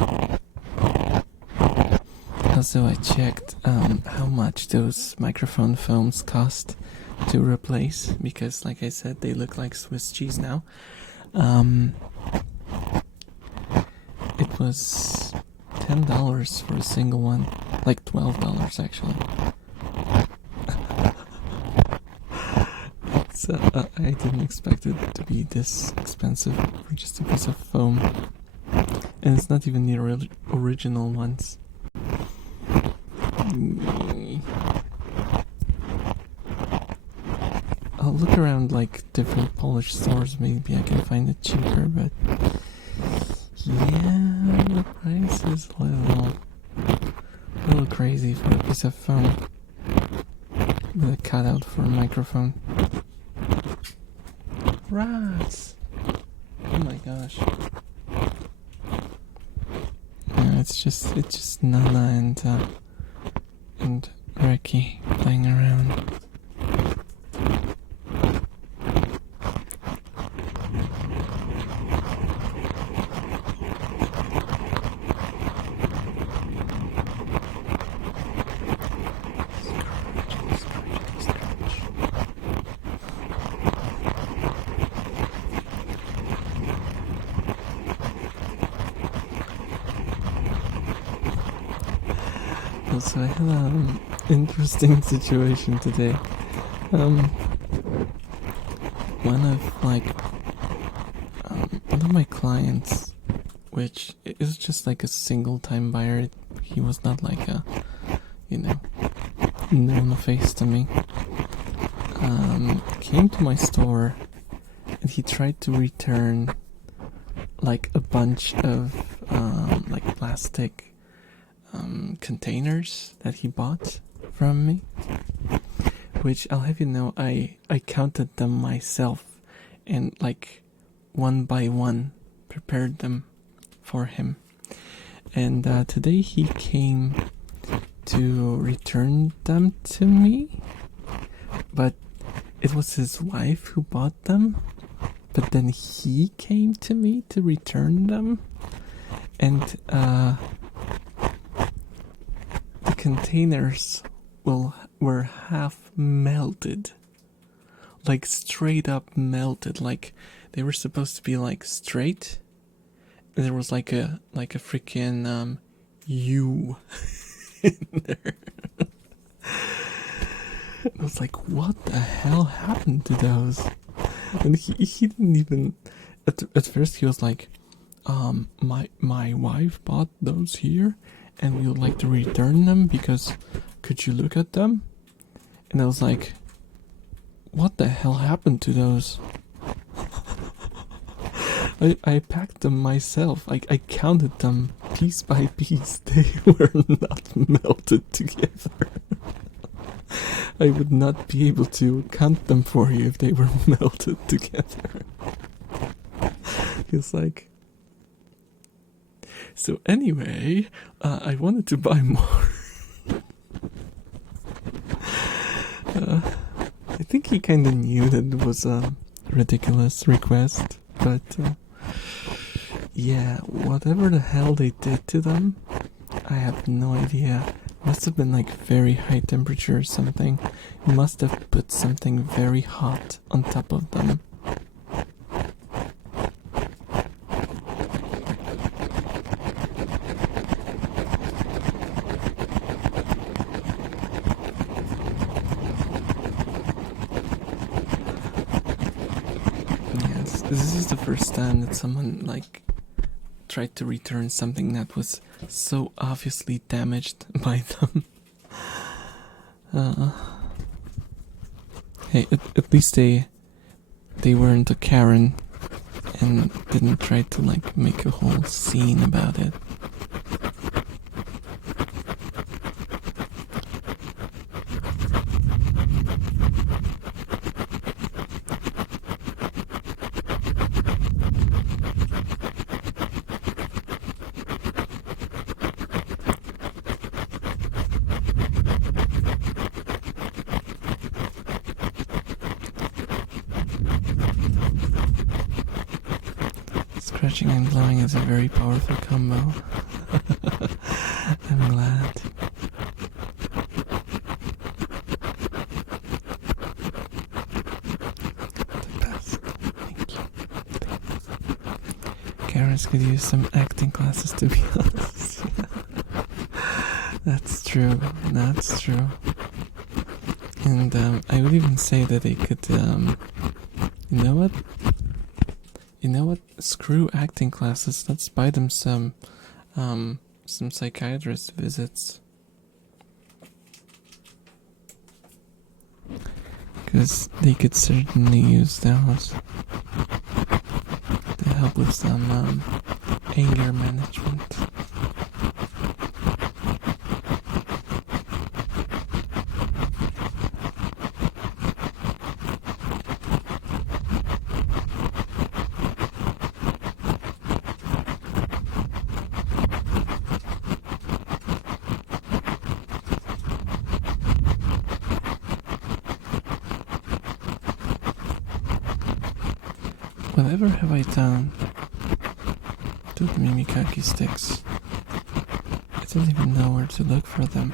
Also, I checked how much those microphone foams cost to replace, because like I said, they look like Swiss cheese now. it was $10 for a single one, like $12 actually. So I didn't expect it to be this expensive for just a piece of foam, and it's not even the original ones. I'll look around like different Polish stores, maybe I can find it cheaper, but yeah, the price is a little crazy for a piece of foam with a cutout for a microphone. Rats! Oh my gosh. It's just Nana and Ricky playing around. So I had an interesting situation today. One of my clients, which is just like a single time buyer, he was not like a, known face to me, came to my store and he tried to return like a bunch of like plastic containers that he bought from me, which I'll have you know I counted them myself and like one by one prepared them for him. And today he came to return them to me, but it was his wife who bought them, but then he came to me to return them, and the containers were half melted, like straight up melted, like they were supposed to be like straight, and there was like a freaking U in there. I was like, what the hell happened to those? And he didn't even at first he was like, my wife bought those here and we would like to return them because could you look at them? And I was like, what the hell happened to those? I packed them myself. I counted them piece by piece. They were not melted together. I would not be able to count them for you if they were melted together. It's like... So anyway, I wanted to buy more. I think he kind of knew that it was a ridiculous request, but yeah, whatever the hell they did to them, I have no idea. Must have been like very high temperature or something. Must have put something very hot on top of them. Yes, this is the first time that someone like tried to return something that was so obviously damaged by them. Hey, at least they weren't a Karen and didn't try to like make a whole scene about it. Scratching and blowing is a very powerful combo. I'm glad. The best. Thank you. parents could use some acting classes, to be honest. That's true. That's true. And I would even say that they could, you know what? You know what? Screw acting classes. Let's buy them some psychiatrist visits. Because they could certainly use those to help with some anger management. Whatever have I done to the Mimikaki sticks? I don't even know where to look for them.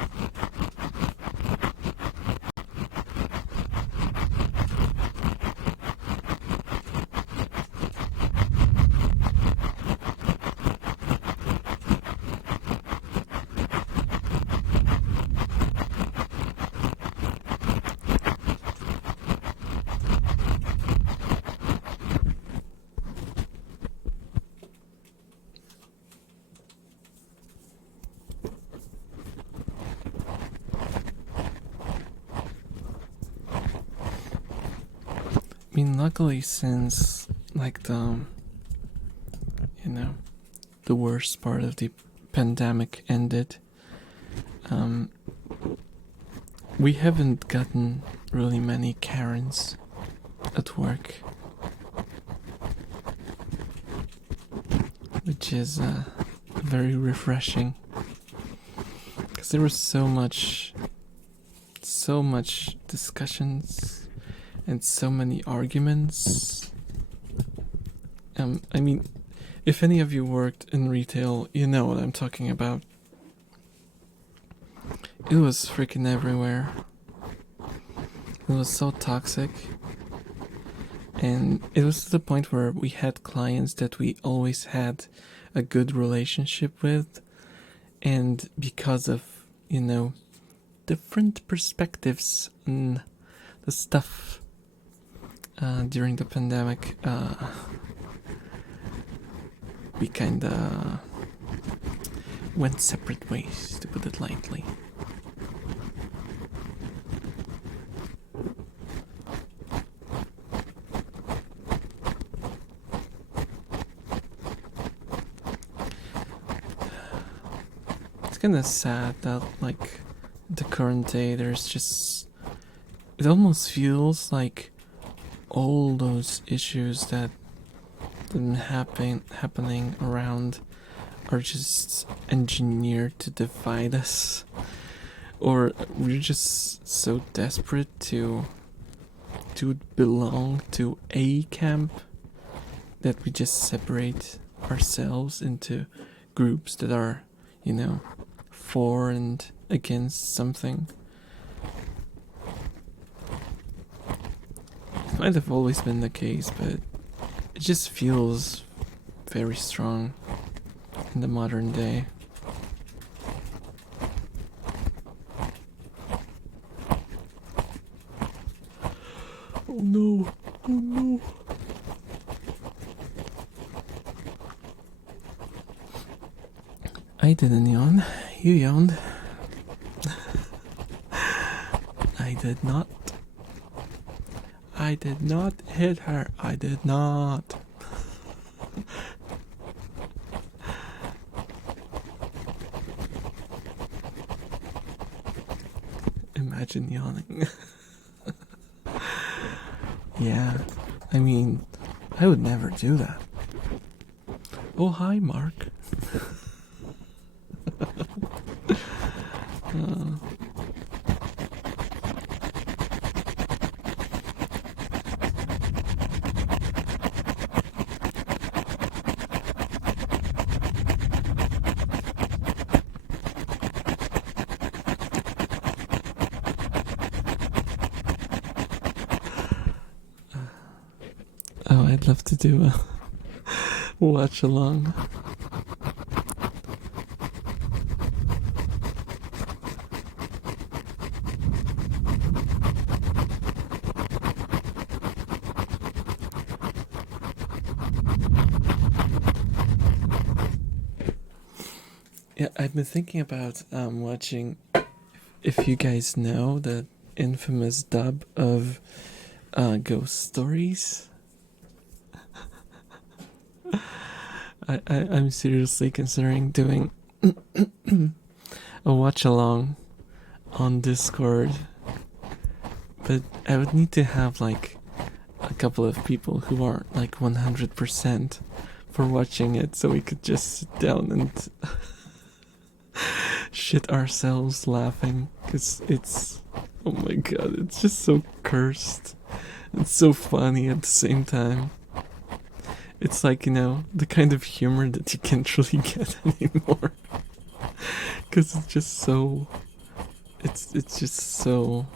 I mean, luckily, since like the worst part of the pandemic ended, we haven't gotten really many Karens at work, which is very refreshing, because there was so much discussions and so many arguments. I mean, if any of you worked in retail, you know what I'm talking about. It was freaking everywhere. It was so toxic. And it was to the point where we had clients that we always had a good relationship with. And because of, different perspectives on the stuff during the pandemic, we kinda went separate ways, to put it lightly. It's kinda sad that, like, the current day, there's just, it almost feels like all those issues that been happening around are just engineered to divide us, or we're just so desperate to belong to a camp that we just separate ourselves into groups that are, for and against something. It might have always been the case, but it just feels very strong in the modern day. Oh no, oh no. I didn't yawn, you yawned. I did not. I did not hit her. I did not. Imagine yawning. Yeah, I mean, I would never do that. Oh, hi, Mark. I'd love to do watch along. Yeah, I've been thinking about watching, if you guys know the infamous dub of Ghost Stories. I'm seriously considering doing a watch along on Discord, but I would need to have like a couple of people who aren't like 100% for watching it, so we could just sit down and shit ourselves laughing, because it's, oh my god, it's just so cursed. It's so funny at the same time. It's like, you know, the kind of humor that you can't really get anymore. Because it's just so, it's just so,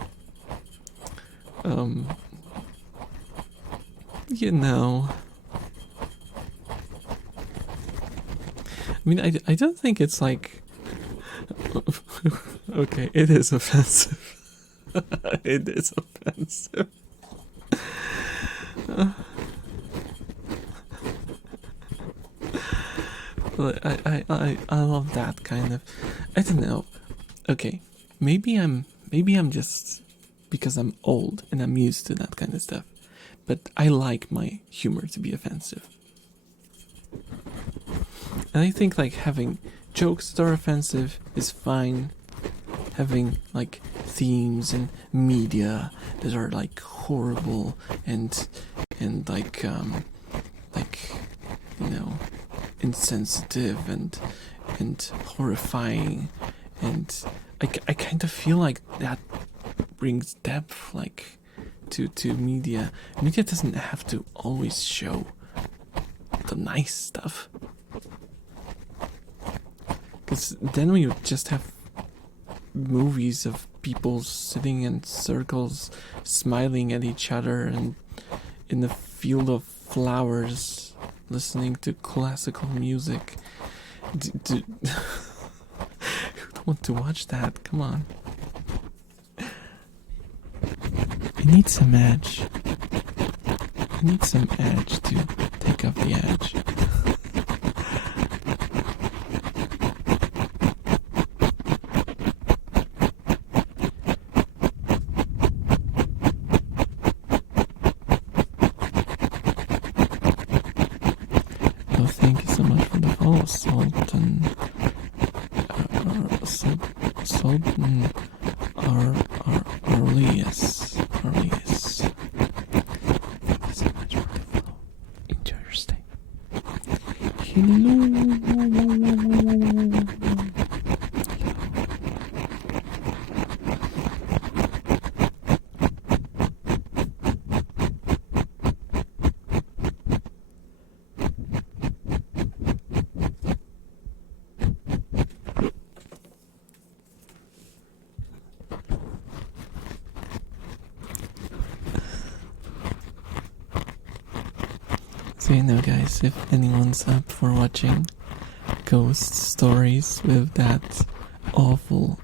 you know. I mean, I don't think it's like, okay, it is offensive. It is offensive. But I love that kind of, I don't know. Okay, maybe I'm just, because I'm old and I'm used to that kind of stuff. But I like my humor to be offensive. And I think like having jokes that are offensive is fine. Having like themes and media that are like horrible and like you know, insensitive and horrifying, and I kind of feel like that brings depth like to media. Media doesn't have to always show the nice stuff, because then we would just have movies of people sitting in circles smiling at each other and in a field of flowers listening to classical music. Who don't want to watch that? Come on. I need some edge. I need some edge to take off the edge. Oh, thank you so much for the follow, Sultan. Sultan Arlius. Thank you so much for the follow. Enjoy your stay. Hello. So you know, guys, if anyone's up for watching Ghost Stories with that awful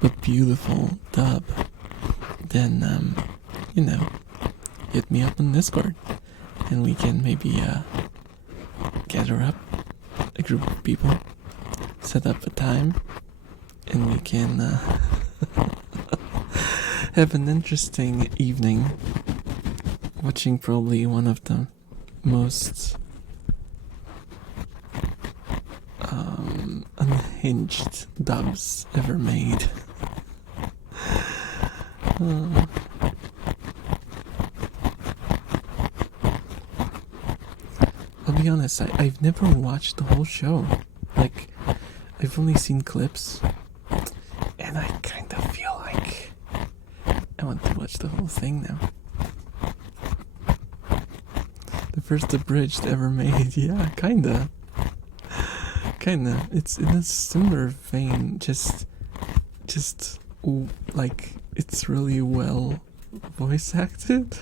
but beautiful dub, then you know, hit me up on Discord and we can maybe gather up a group of people, set up a time, and we can have an interesting evening watching probably one of the most unhinged dubs ever made. I'll be honest, I've never watched the whole show. Like, I've only seen clips, and I kind of feel like I want to watch the whole thing now. The first abridged ever made, yeah, kinda. It's in a similar vein, just like, it's really well voice acted.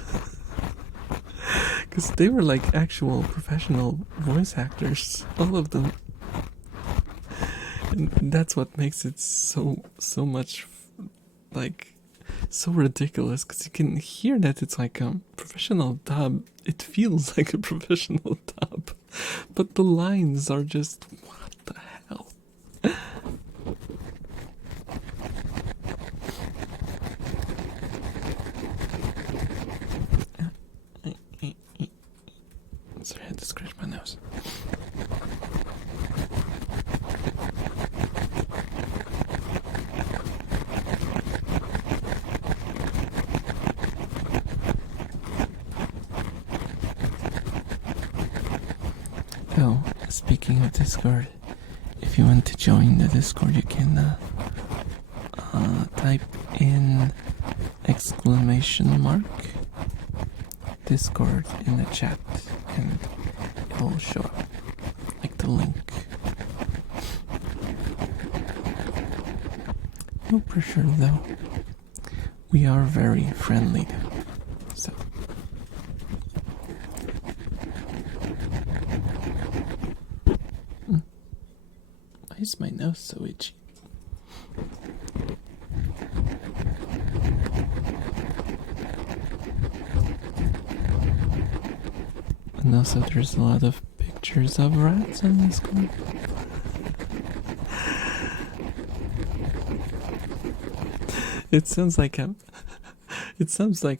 Because they were like actual professional voice actors, all of them. And that's what makes it so much like so ridiculous, because you can hear that it's like a professional dub. It feels like a professional dub, but the lines are just, what the hell? Sorry, I had to scratch my nose. Oh, speaking of Discord, if you want to join the Discord, you can type in exclamation mark Discord in the chat and it will show up, like the link. No pressure though. We are very friendly, so. Why is my nose so itchy? And also there's a lot of pictures of rats on this card. It sounds like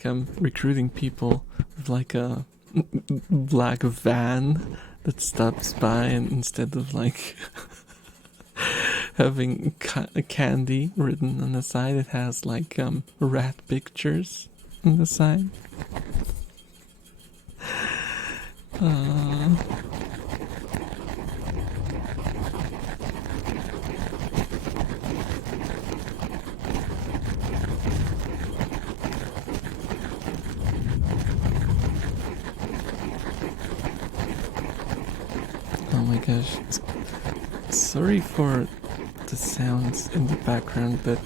I'm recruiting people with like a black van that stops by, and instead of like having candy written on the side, it has like rat pictures on the side. Oh my gosh. Sorry for the sounds in the background, but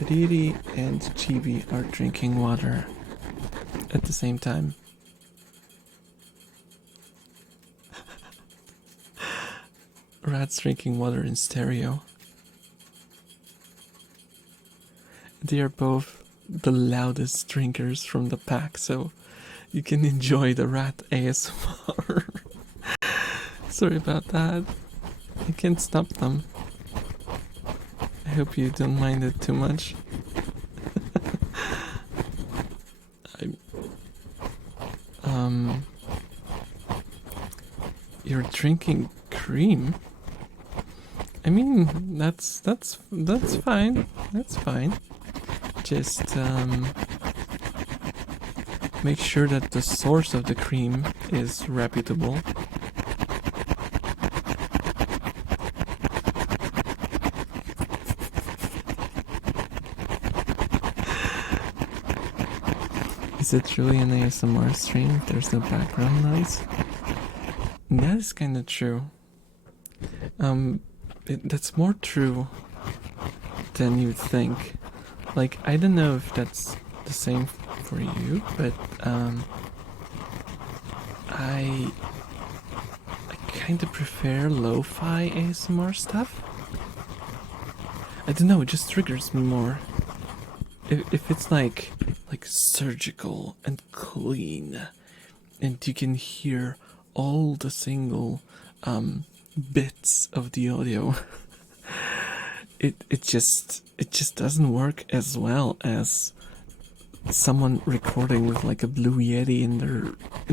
Riri and Chibi are drinking water at the same time. Rats drinking water in stereo. They are both the loudest drinkers from the pack, so you can enjoy the rat ASMR. Sorry about that. I can't stop them. I hope you don't mind it too much. You're drinking cream? I mean, that's fine. That's fine. Just make sure that the source of the cream is reputable. Is it really an ASMR stream if there's no background noise? That is kind of true. That's more true than you'd think. Like, I don't know if that's the same for you, but I kind of prefer lo-fi ASMR stuff. I don't know, it just triggers me more. If it's like surgical and clean, and you can hear all the single bits of the audio, it just doesn't work as well as someone recording with like a Blue Yeti in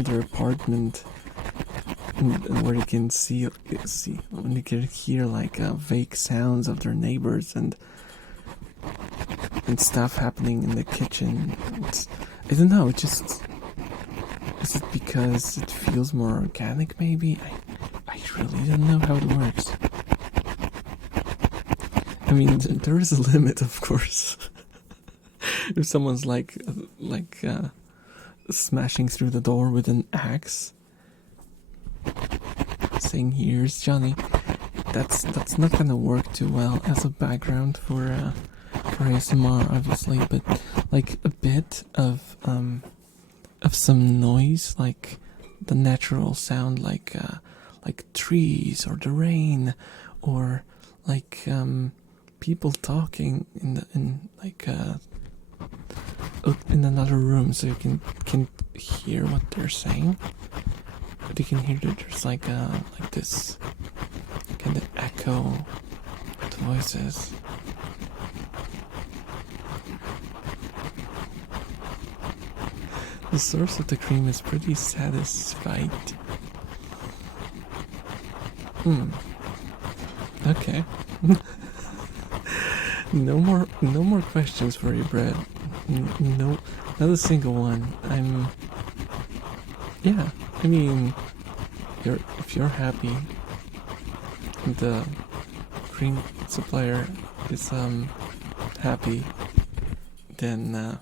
their apartment, and where you can see when you can hear like vague sounds of their neighbors and stuff happening in the kitchen. I don't know, is it because it feels more organic maybe? I really don't know how it works. I mean, there is a limit, of course. If someone's like smashing through the door with an axe, saying "Here's Johnny," that's not gonna work too well as a background for ASMR, obviously. But like a bit of of some noise, like the natural sound, like trees or the rain, or like people talking in another room, so you can hear what they're saying, but you can hear that there's like this kind of echo to voices. The source of the cream is pretty satisfied. Okay. No more questions for you, Brad. No, not a single one. Yeah, I mean, if you're happy, the cream supplier is happy, then I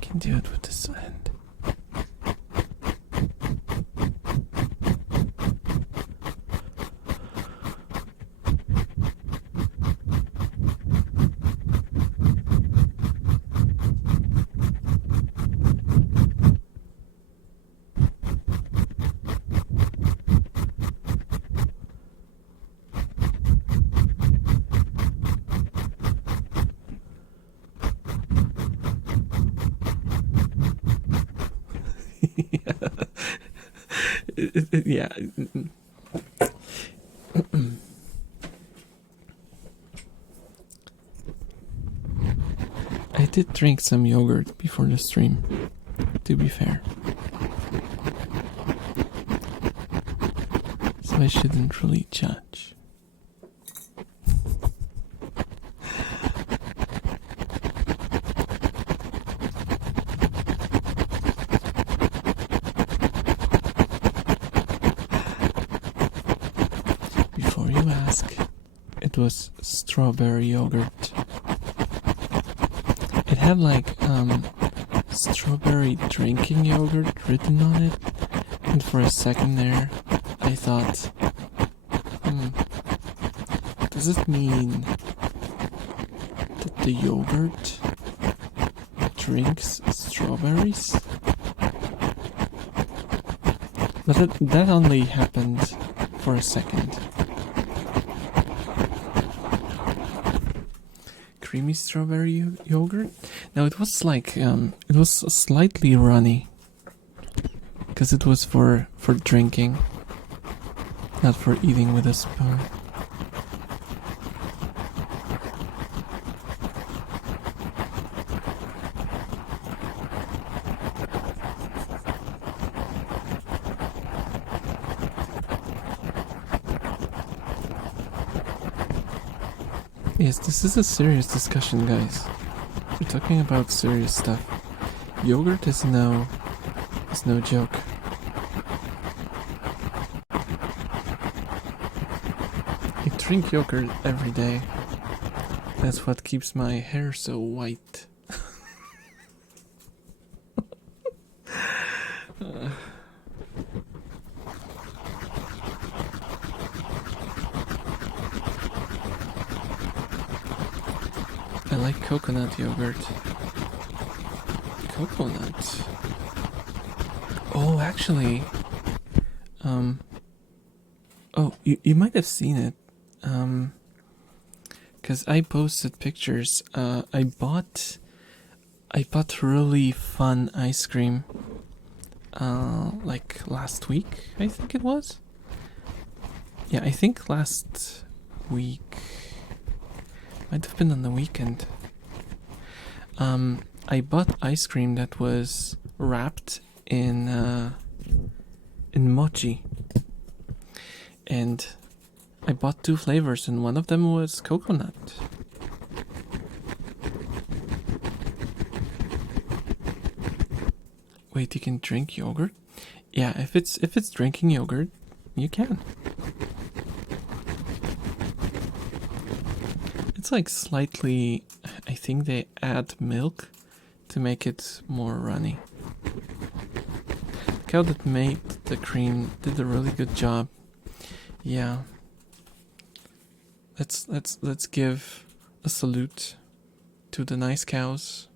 can do it with this end. Yeah. I did drink some yogurt before the stream, to be fair. So I shouldn't really judge. Before you ask, it was strawberry yogurt. It had like strawberry drinking yogurt written on it, and for a second there I thought, does it mean that the yogurt drinks strawberries? But that only happened for a second. Creamy strawberry yogurt? Now it was like it was slightly runny, because it was for drinking, not for eating with a spoon. Yes, this is a serious discussion, guys. We're talking about serious stuff. Yogurt is no joke. I drink yogurt every day. That's what keeps my hair so white. I like coconut yogurt. Coconut? Oh, actually, oh, you might have seen it, because I posted pictures. I bought really fun ice cream, like last week, I think it was. Yeah, I think last week. Might have been on the weekend. I bought ice cream that was wrapped in mochi, and I bought 2 flavors, and one of them was coconut. Wait, you can drink yogurt? Yeah, if it's drinking yogurt, you can. It's like slightly I think they add milk to make it more runny. The cow that made the cream did a really good job. Yeah. Let's give a salute to the nice cows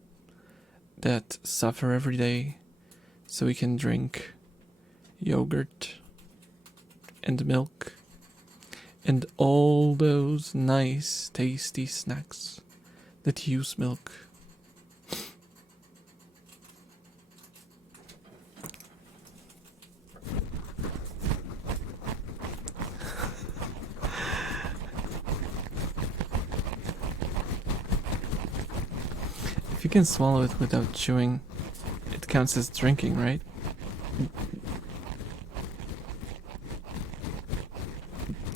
that suffer every day so we can drink yogurt and milk and all those nice tasty snacks that use milk. If you can swallow it without chewing, it counts as drinking, right?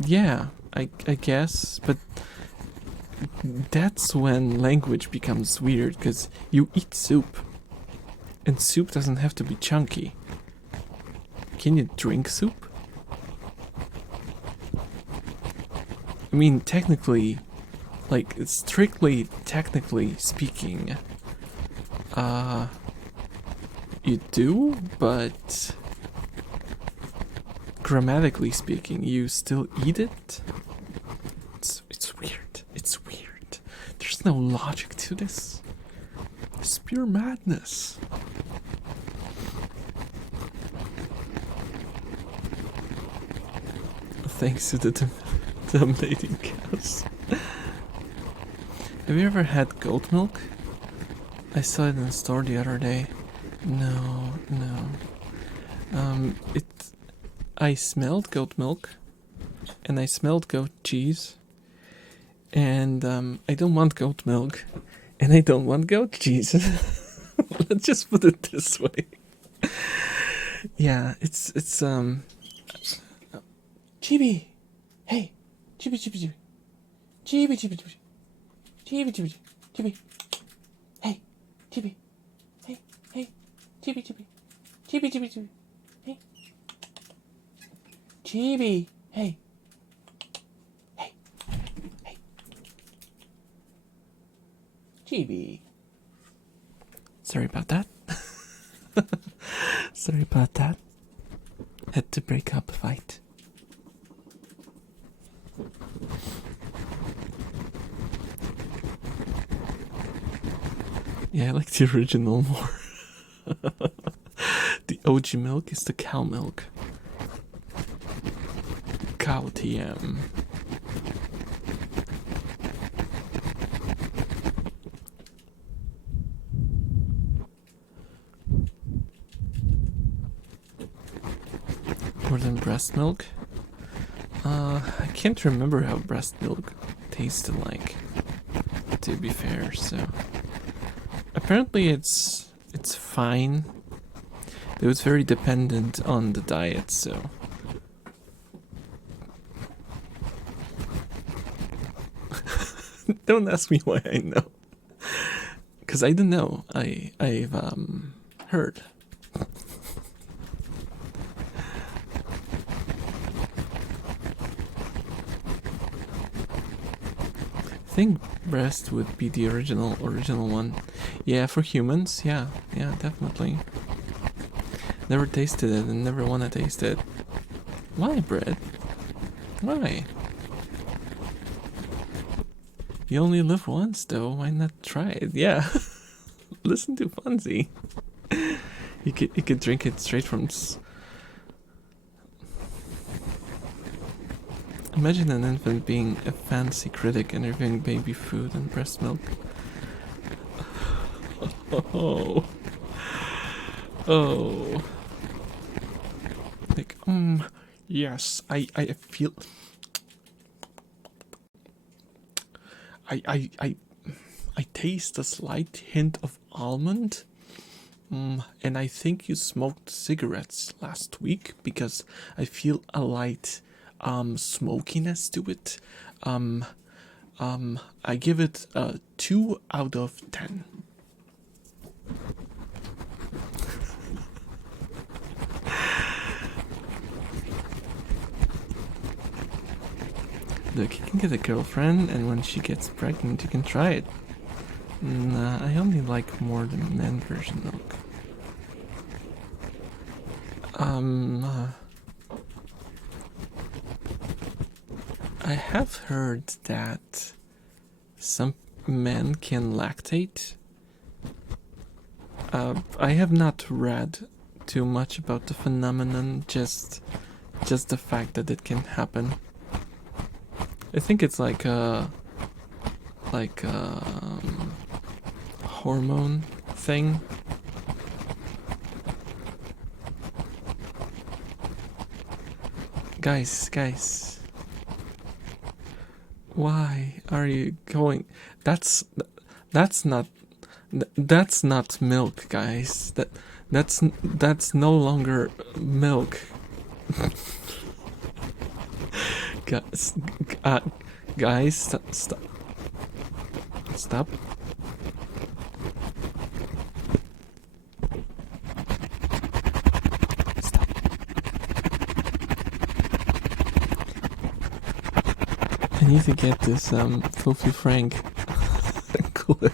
Yeah, I guess, but that's when language becomes weird, because you eat soup, and soup doesn't have to be chunky. Can you drink soup? I mean, technically, like, strictly technically speaking, you do, but grammatically speaking, you still eat it? It's weird. It's weird. There's no logic to this. It's pure madness. Thanks to the dominating cows. Have you ever had goat milk? I saw it in the store the other day. No. I smelled goat milk, and I smelled goat cheese, and I don't want goat milk, and I don't want goat cheese. Let's just put it this way. Yeah, it's Chibi! Hey! Chibi! Chibi! Hey! Chibi! Hey! Chibi! Hey! Chibi! Hey! Chibi! Sorry about that. Sorry about that. Had to break up a fight. Yeah, I like the original more. The OG milk is the cow milk. Cow TM. More than breast milk? I can't remember how breast milk tasted like, to be fair, so apparently it's fine. It was very dependent on the diet, so don't ask me why I know, because I don't know. I've heard. I think breast would be the original one. Yeah, for humans, yeah, definitely. Never tasted it and never want to taste it. Why bread? Why? You only live once, though. Why not try it? Yeah. Listen to Fonzie. You could drink it straight from. Imagine an infant being a fancy critic and reviewing baby food and breast milk. Oh. Like, yes, I feel. I taste a slight hint of almond. And I think you smoked cigarettes last week, because I feel a light smokiness to it. I give it a 2 out of 10. Look, you can get a girlfriend, and when she gets pregnant, you can try it. Nah, I only like more the men version milk. I have heard that some men can lactate. I have not read too much about the phenomenon, just the fact that it can happen. I think it's like a hormone thing. Guys, why are you going? That's not milk, guys. That's no longer milk. Guys, guys, stop. I need to get this Fofi Frank clip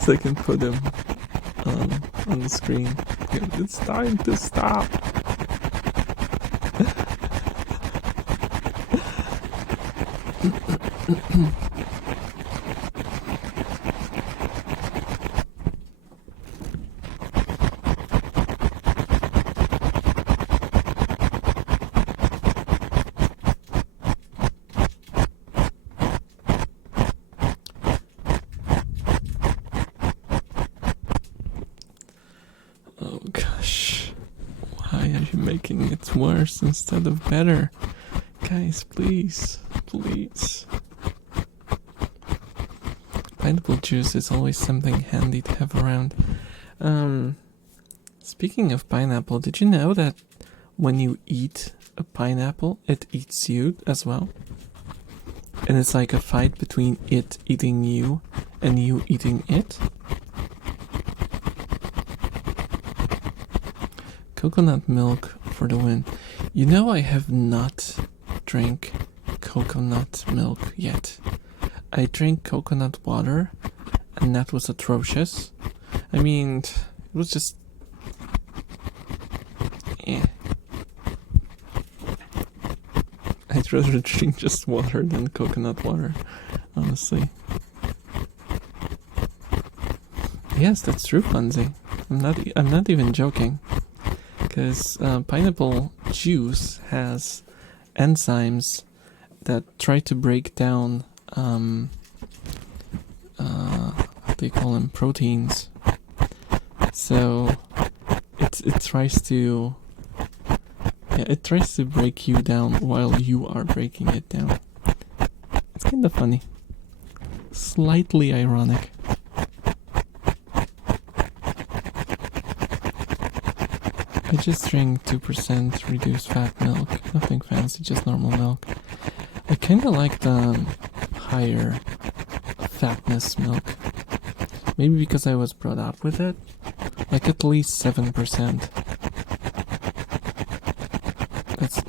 so I can put him on the screen. It's time to stop. Oh gosh, why are you making it worse instead of better? Guys, please. Pineapple juice is always something handy to have around. Speaking of pineapple, did you know that when you eat a pineapple, it eats you as well? And it's like a fight between it eating you and you eating it? Coconut milk for the win. You know, I have not drank coconut milk yet. I drank coconut water, and that was atrocious. I mean, it was just... I'd rather drink just water than coconut water, honestly. Yes, that's true, Funzy. I'm not even joking. Because pineapple juice has enzymes that try to break down what do you call them, proteins. So it tries to break you down while you are breaking it down. It's kind of funny, slightly ironic. I just drink 2% reduced fat milk, nothing fancy, just normal milk. I kinda like the higher fatness milk. Maybe because I was brought up with it. Like at least 7%.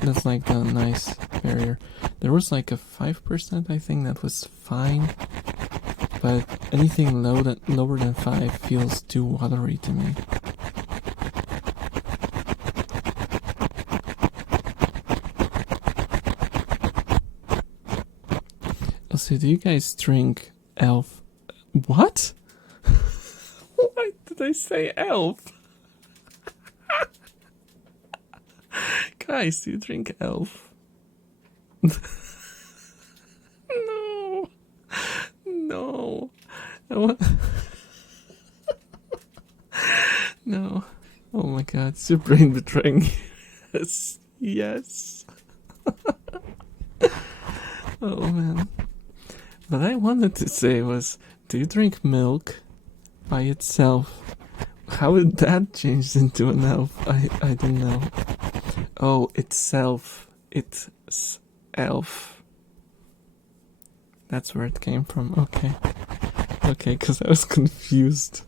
That's like a nice barrier. There was like a 5%, I think, that was fine. But anything lower than 5 feels too watery to me. So do you guys drink elf? What? Why did I say elf? Guys, do you drink elf? No. No. Oh my god, is your brain betraying you? Yes. Oh man. What I wanted to say was, do you drink milk by itself? How did that change into an elf? I don't know. Oh, itself. It's elf. That's where it came from. Okay, because I was confused.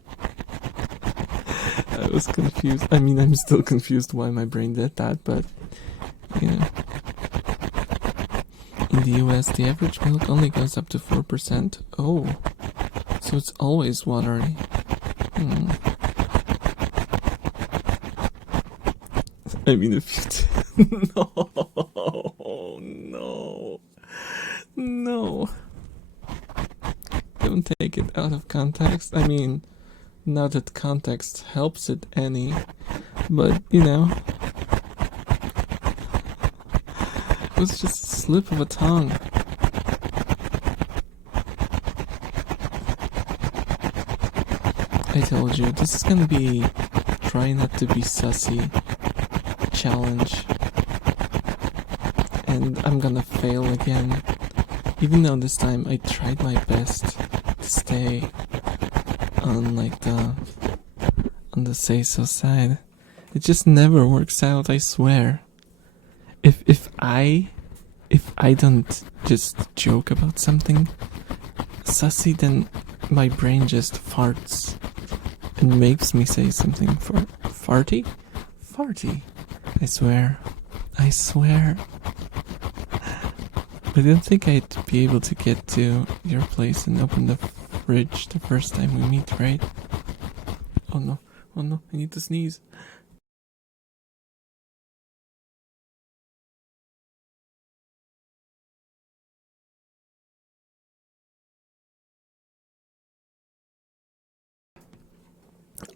I mean, I'm still confused why my brain did that, but, you know. In the US, the average milk only goes up to 4%. Oh, So it's always watery. I mean, if you no. No. Don't take it out of context. I mean, not that context helps it any, but you know, it was just a slip of a tongue. I told you, this is gonna be try not to be sussy challenge. And I'm gonna fail again. Even though this time I tried my best to stay on on the say so side. It just never works out, I swear. If I don't just joke about something sussy, then my brain just farts and makes me say something farty? Farty. I swear. I didn't think I'd be able to get to your place and open the fridge the first time we meet, right? Oh no, I need to sneeze.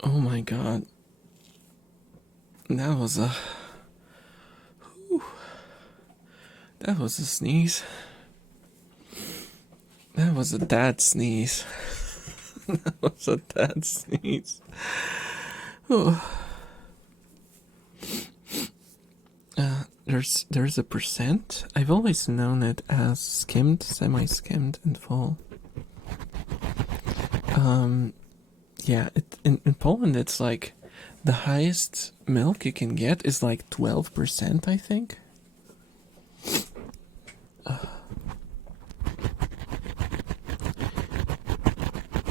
Oh my god. That was a... Whew. That was a sneeze. That was a dad sneeze. That was a dad sneeze. Oh. There's a percent. I've always known it as skimmed, semi-skimmed, and full. Yeah, in Poland it's like the highest milk you can get is like 12%, I think.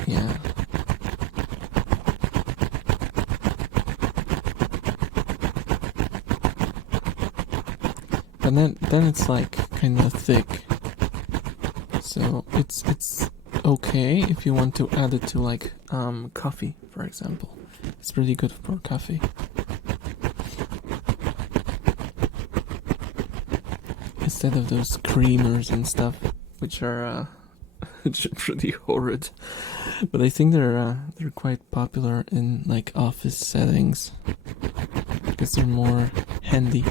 Yeah. But then it's like kind of thick. So it's okay if you want to add it to like coffee, for example. It's pretty good for coffee. Instead of those creamers and stuff, which are pretty horrid. But I think they're quite popular in like office settings because they're more handy.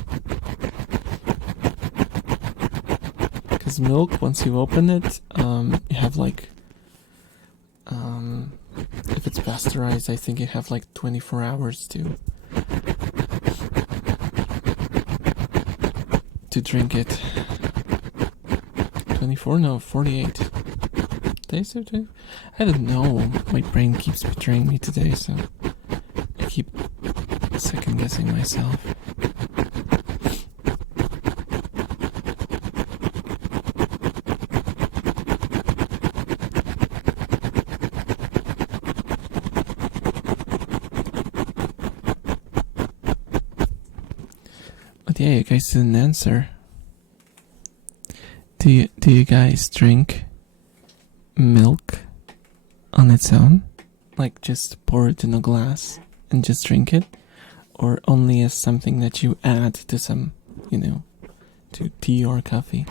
Because milk, once you open it, you have like if it's pasteurized, I think you have like 24 hours to drink it. 24? No, 48 days or two? I don't know. My brain keeps betraying me today, so I keep second guessing myself. But yeah, you guys didn't answer. Do you guys drink milk on its own? Like just pour it in a glass and just drink it? Or only as something that you add to some, to tea or coffee?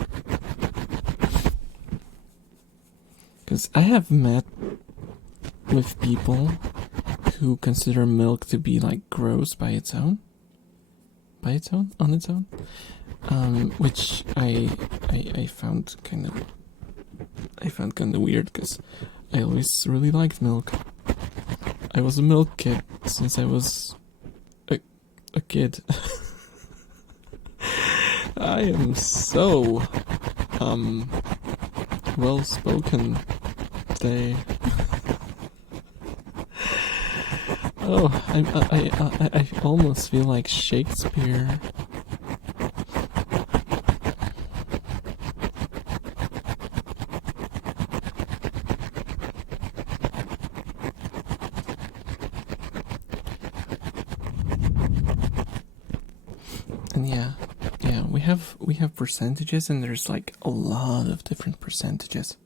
Because I have met with people who consider milk to be like gross on its own, which I found kind of weird because I always really liked milk. I was a milk kid since I was a kid. I am so well spoken today. Oh, I almost feel like Shakespeare. And yeah, we have percentages, and there's like a lot of different percentages.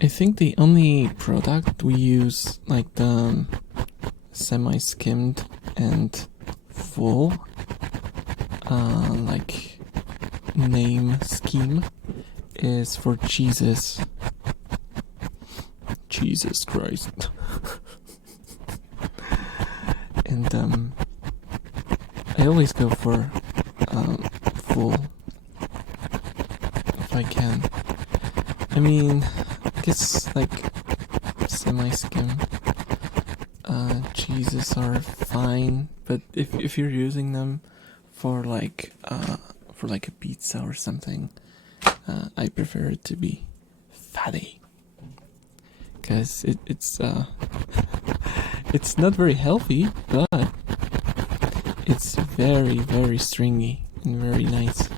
I think the only product we use, like the semi-skimmed and full, like name scheme, is for cheeses. Jesus Christ. And I always go for full if I can. I mean, I guess like semi-skim cheeses are fine, but if you're using them for like a pizza or something, I prefer it to be fatty, because it's it's not very healthy, but it's very, very stringy and very nice.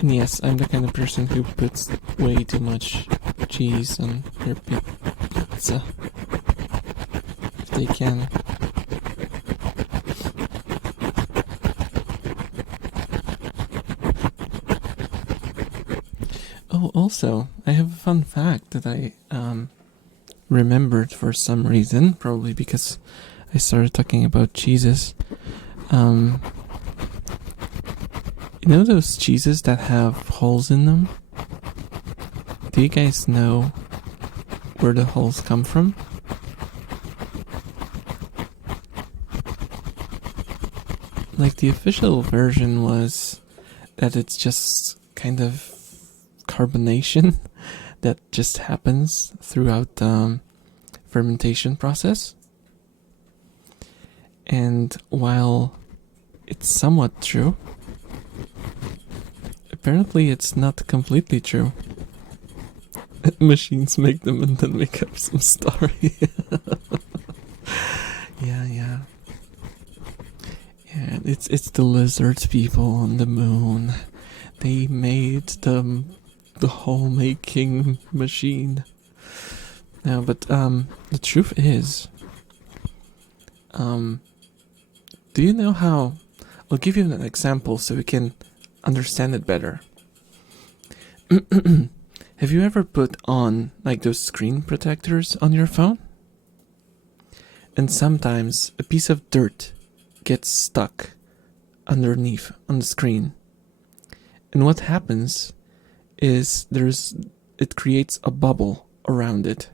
And yes, I'm the kind of person who puts way too much cheese on their pizza, if they can. Oh, also, I have a fun fact that I remembered for some reason, probably because I started talking about cheeses. You know those cheeses that have holes in them? Do you guys know where the holes come from? Like, the official version was that it's just kind of carbonation that just happens throughout the fermentation process. And while it's somewhat true, apparently it's not completely true. Machines make them and then make up some story. Yeah. Yeah, it's the lizard people on the moon. They made the hole making machine. No, but the truth is, do you know how? I'll give you an example so we can understand it better. Have you ever put on like those screen protectors on your phone? And sometimes a piece of dirt gets stuck underneath on the screen. And what happens is it creates a bubble around it.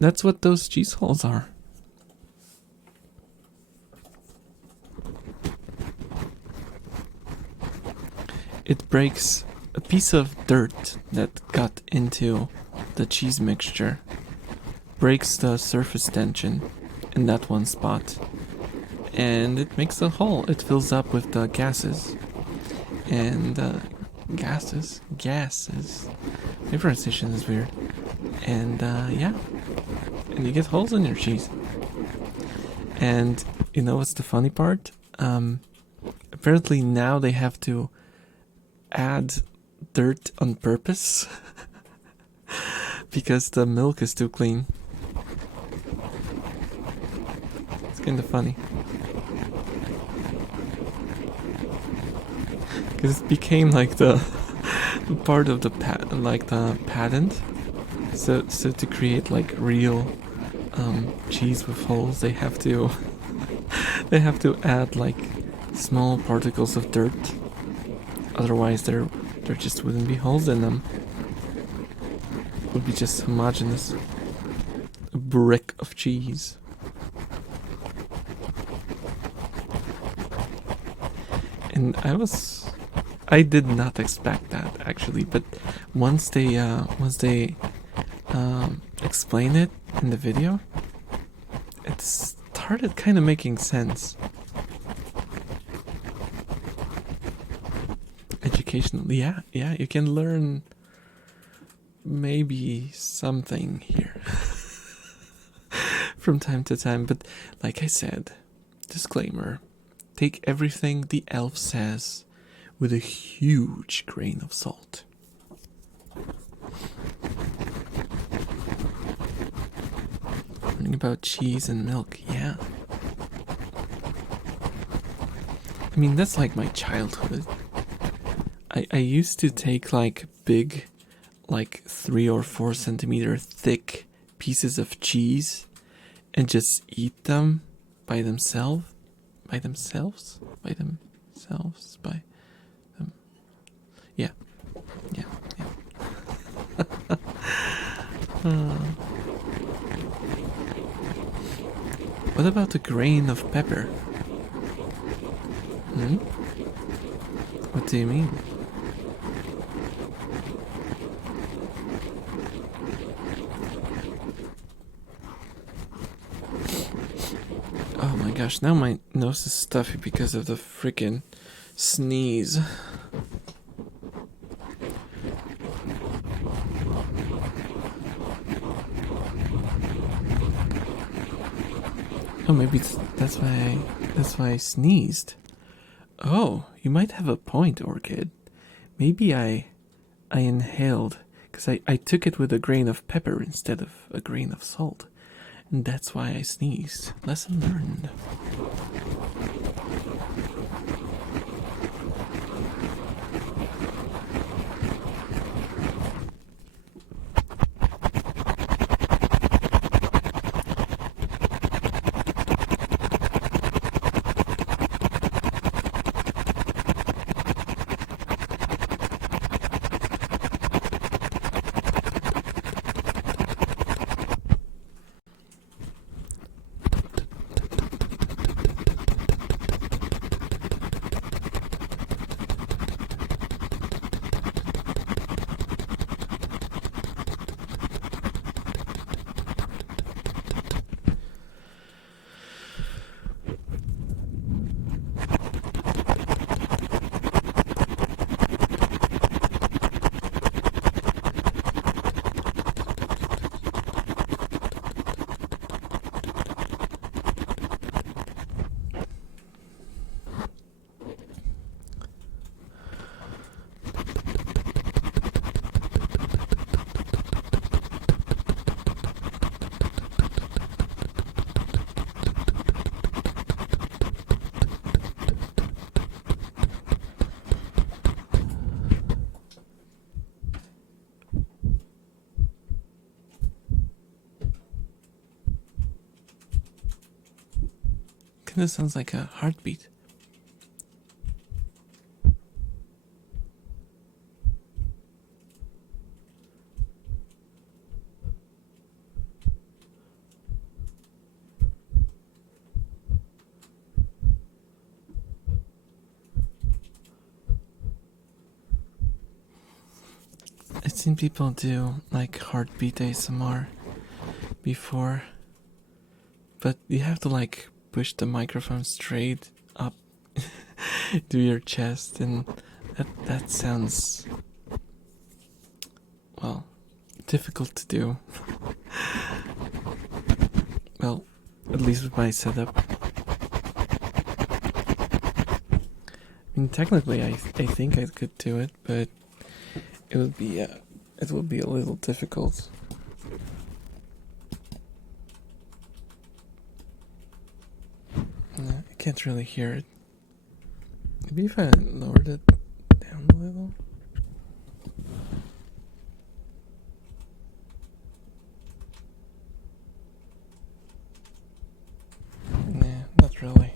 That's what those cheese holes are. It breaks a piece of dirt that got into the cheese mixture, breaks the surface tension in that one spot, and it makes a hole. It fills up with the gases. And gases. My pronunciation is weird. And yeah, and you get holes in your cheese. And you know what's the funny part? Apparently now they have to add dirt on purpose because the milk is too clean. It's kind of funny. Because it became like the part of the patent. So to create like real cheese with holes, they have to add like small particles of dirt. Otherwise, there just wouldn't be holes in them. It would be just homogeneous, a brick of cheese. And I did not expect that actually, but once they explain it in the video, it started kind of making sense. Educational, yeah, you can learn maybe something here from time to time, but like I said, disclaimer, take everything the elf says with a huge grain of salt. Learning about cheese and milk, yeah. I mean, that's like my childhood. I used to take like big, like 3 or 4 centimeter thick pieces of cheese and just eat them by themselves. By themselves? By themselves? By them. Yeah. Yeah. Yeah. What about a grain of pepper? Hmm? What do you mean? Oh my gosh, now my nose is stuffy because of the freaking sneeze. Oh, maybe that's why I sneezed. Oh, you might have a point, Orchid. Maybe I inhaled because I took it with a grain of pepper instead of a grain of salt. And that's why I sneezed. Lesson learned. Kinda sounds like a heartbeat. I've seen people do like heartbeat ASMR before, but you have to like push the microphone straight up to your chest, and that sounds, well, difficult to do. Well, at least with my setup. I mean, technically, I think I could do it, but it would be a little difficult. I can't really hear it. Maybe if I lowered it down a little. Nah, not really.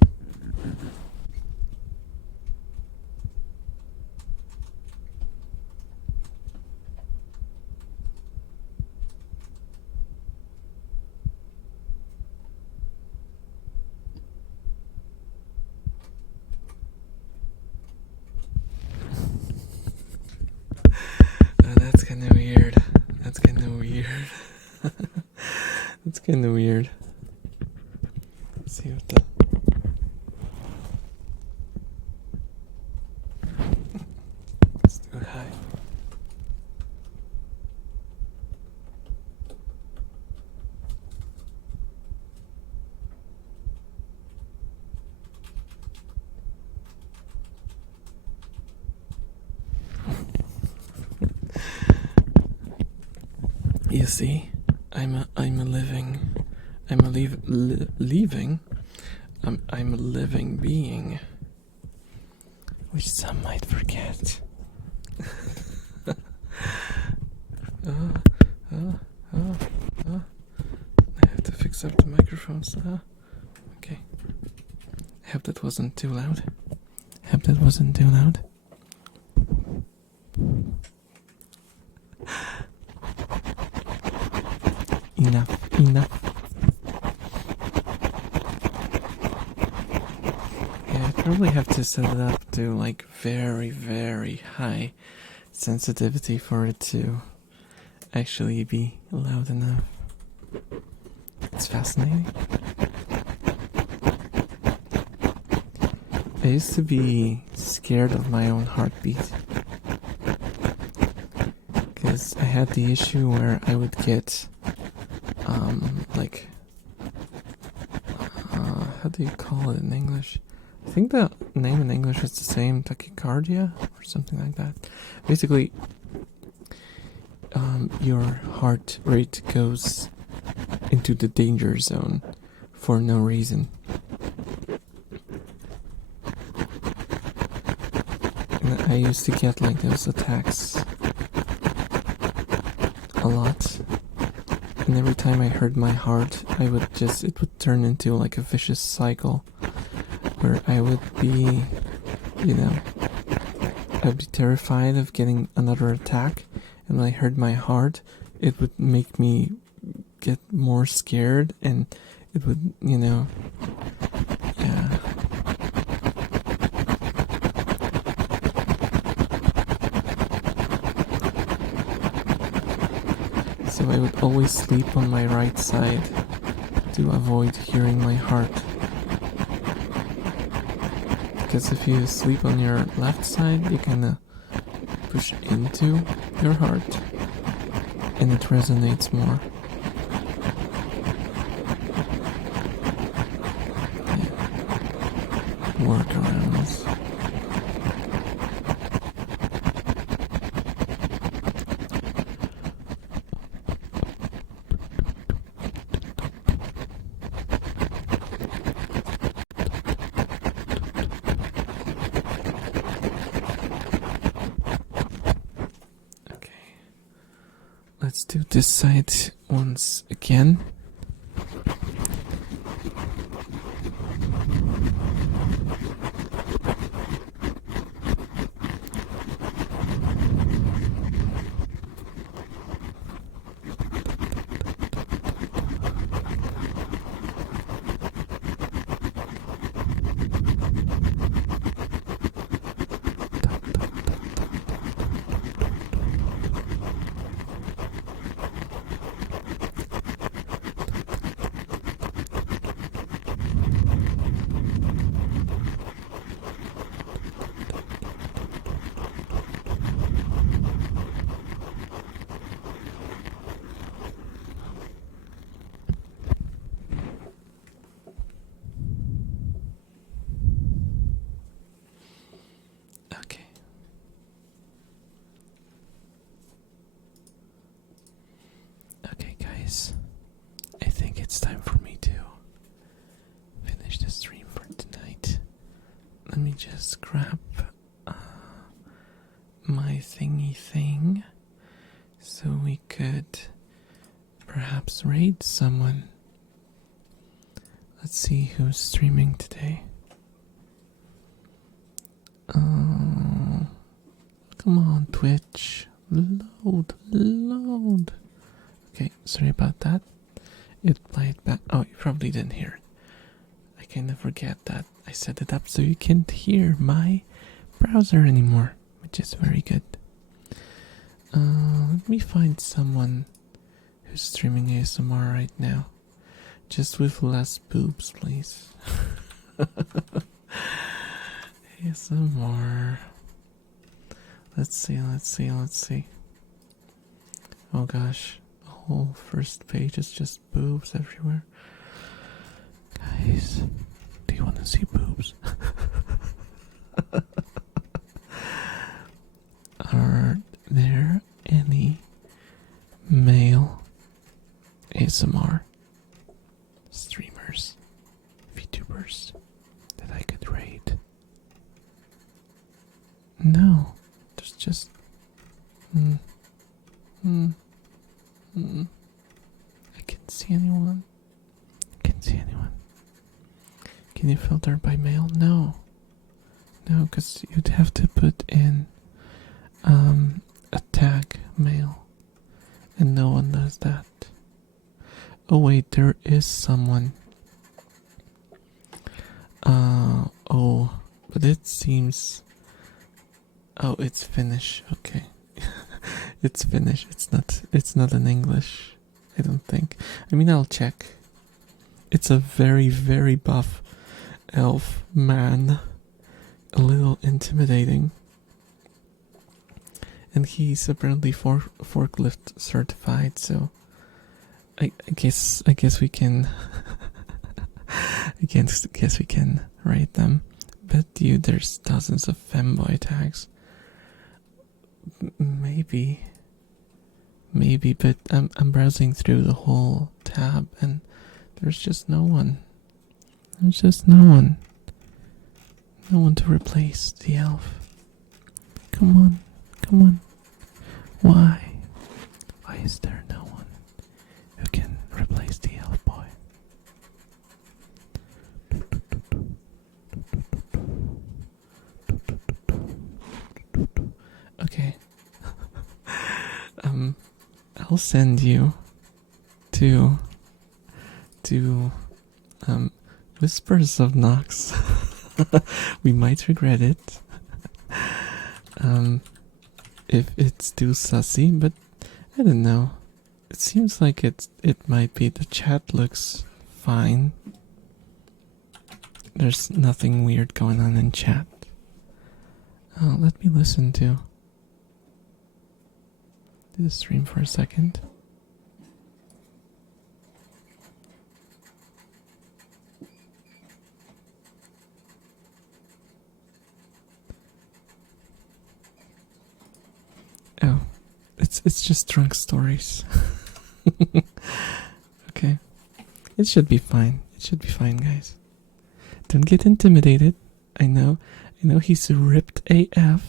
That's kind of weird. That's kind of weird. That's kind of weird. Let's see what the... Let's do it high. You see, I'm a living being. which some might forget. uh, uh, uh, uh. I have to fix up the microphones. Okay. I hope that wasn't too loud. Enough. Yeah, I probably have to set it up to like very, very high sensitivity for it to actually be loud enough. It's fascinating. I used to be scared of my own heartbeat because I had the issue where I would get how do you call it in English? I think the name in English is the same, tachycardia or something like that. Basically, your heart rate goes into the danger zone for no reason. And I used to get like those attacks a lot. And every time I heard my heart, it would turn into like a vicious cycle where I would be, I'd be terrified of getting another attack. And when I heard my heart, it would make me get more scared, and it would, yeah. So I would always sleep on my right side to avoid hearing my heart. Because if you sleep on your left side, you kinda push into your heart and it resonates more. Yeah. Workarounds. Let's do this side once again. Okay, guys. I think it's time for me to finish the stream for tonight. Let me just grab my thingy thing so we could perhaps raid someone. Let's see who's streaming today. Come on, Twitch. Load. Okay, sorry about that. It played back. Oh, you probably didn't hear it. I kind of forget that I set it up so you can't hear my browser anymore, which is very good. Let me find someone who's streaming ASMR right now. Just with less boobs, please. ASMR. Let's see. Oh gosh, the whole first page is just boobs everywhere. Guys, do you want to see boobs? Are there any male ASMR streamers, VTubers that I could raid? just. Hmm. Hmm. Hmm. I can't see anyone. Can't see anyone. Can you filter by mail? No. No, because you'd have to put in a tag mail. And no one does that. Oh wait, there is someone. Oh, but it seems. Oh, it's Finnish. Okay, it's Finnish. It's not. It's not in English. I don't think. I mean, I'll check. It's a very, very buff elf man. A little intimidating. And he's apparently forklift certified, so I guess we can I guess we can rate them. But dude, there's dozens of femboy tags. Maybe, but I'm browsing through the whole tab and there's just no one. There's just no one. No one to replace the elf. Come on, come on. Why? Why is there no one who can replace the elf boy? Okay. I'll send you to Whispers of Nox. We might regret it. If it's too sussy, but I don't know. It seems like it might be. The chat looks fine. There's nothing weird going on in chat. Oh, let me listen to the stream for a second. Oh, it's just drunk stories. Okay, it should be fine. It should be fine, guys. Don't get intimidated. I know he's ripped AF.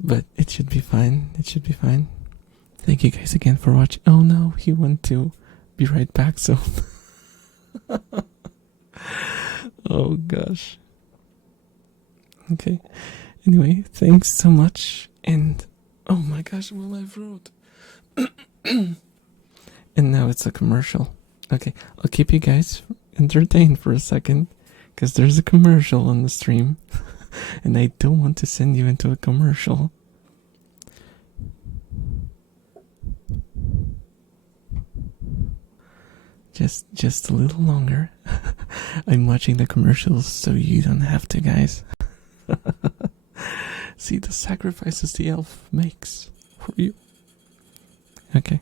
But it should be fine. It should be fine. Thank you guys again for watching. Oh no, he went to be right back, so. Oh gosh. Okay. Anyway, thanks so much. And oh my gosh, well, my throat. And now it's a commercial. Okay, I'll keep you guys entertained for a second, because there's a commercial on the stream. And I don't want to send you into a commercial. Just a little longer. I'm watching the commercials so you don't have to, guys. See the sacrifices the elf makes for you. Okay.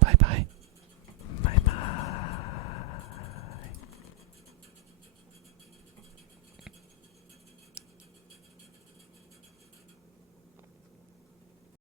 Bye bye.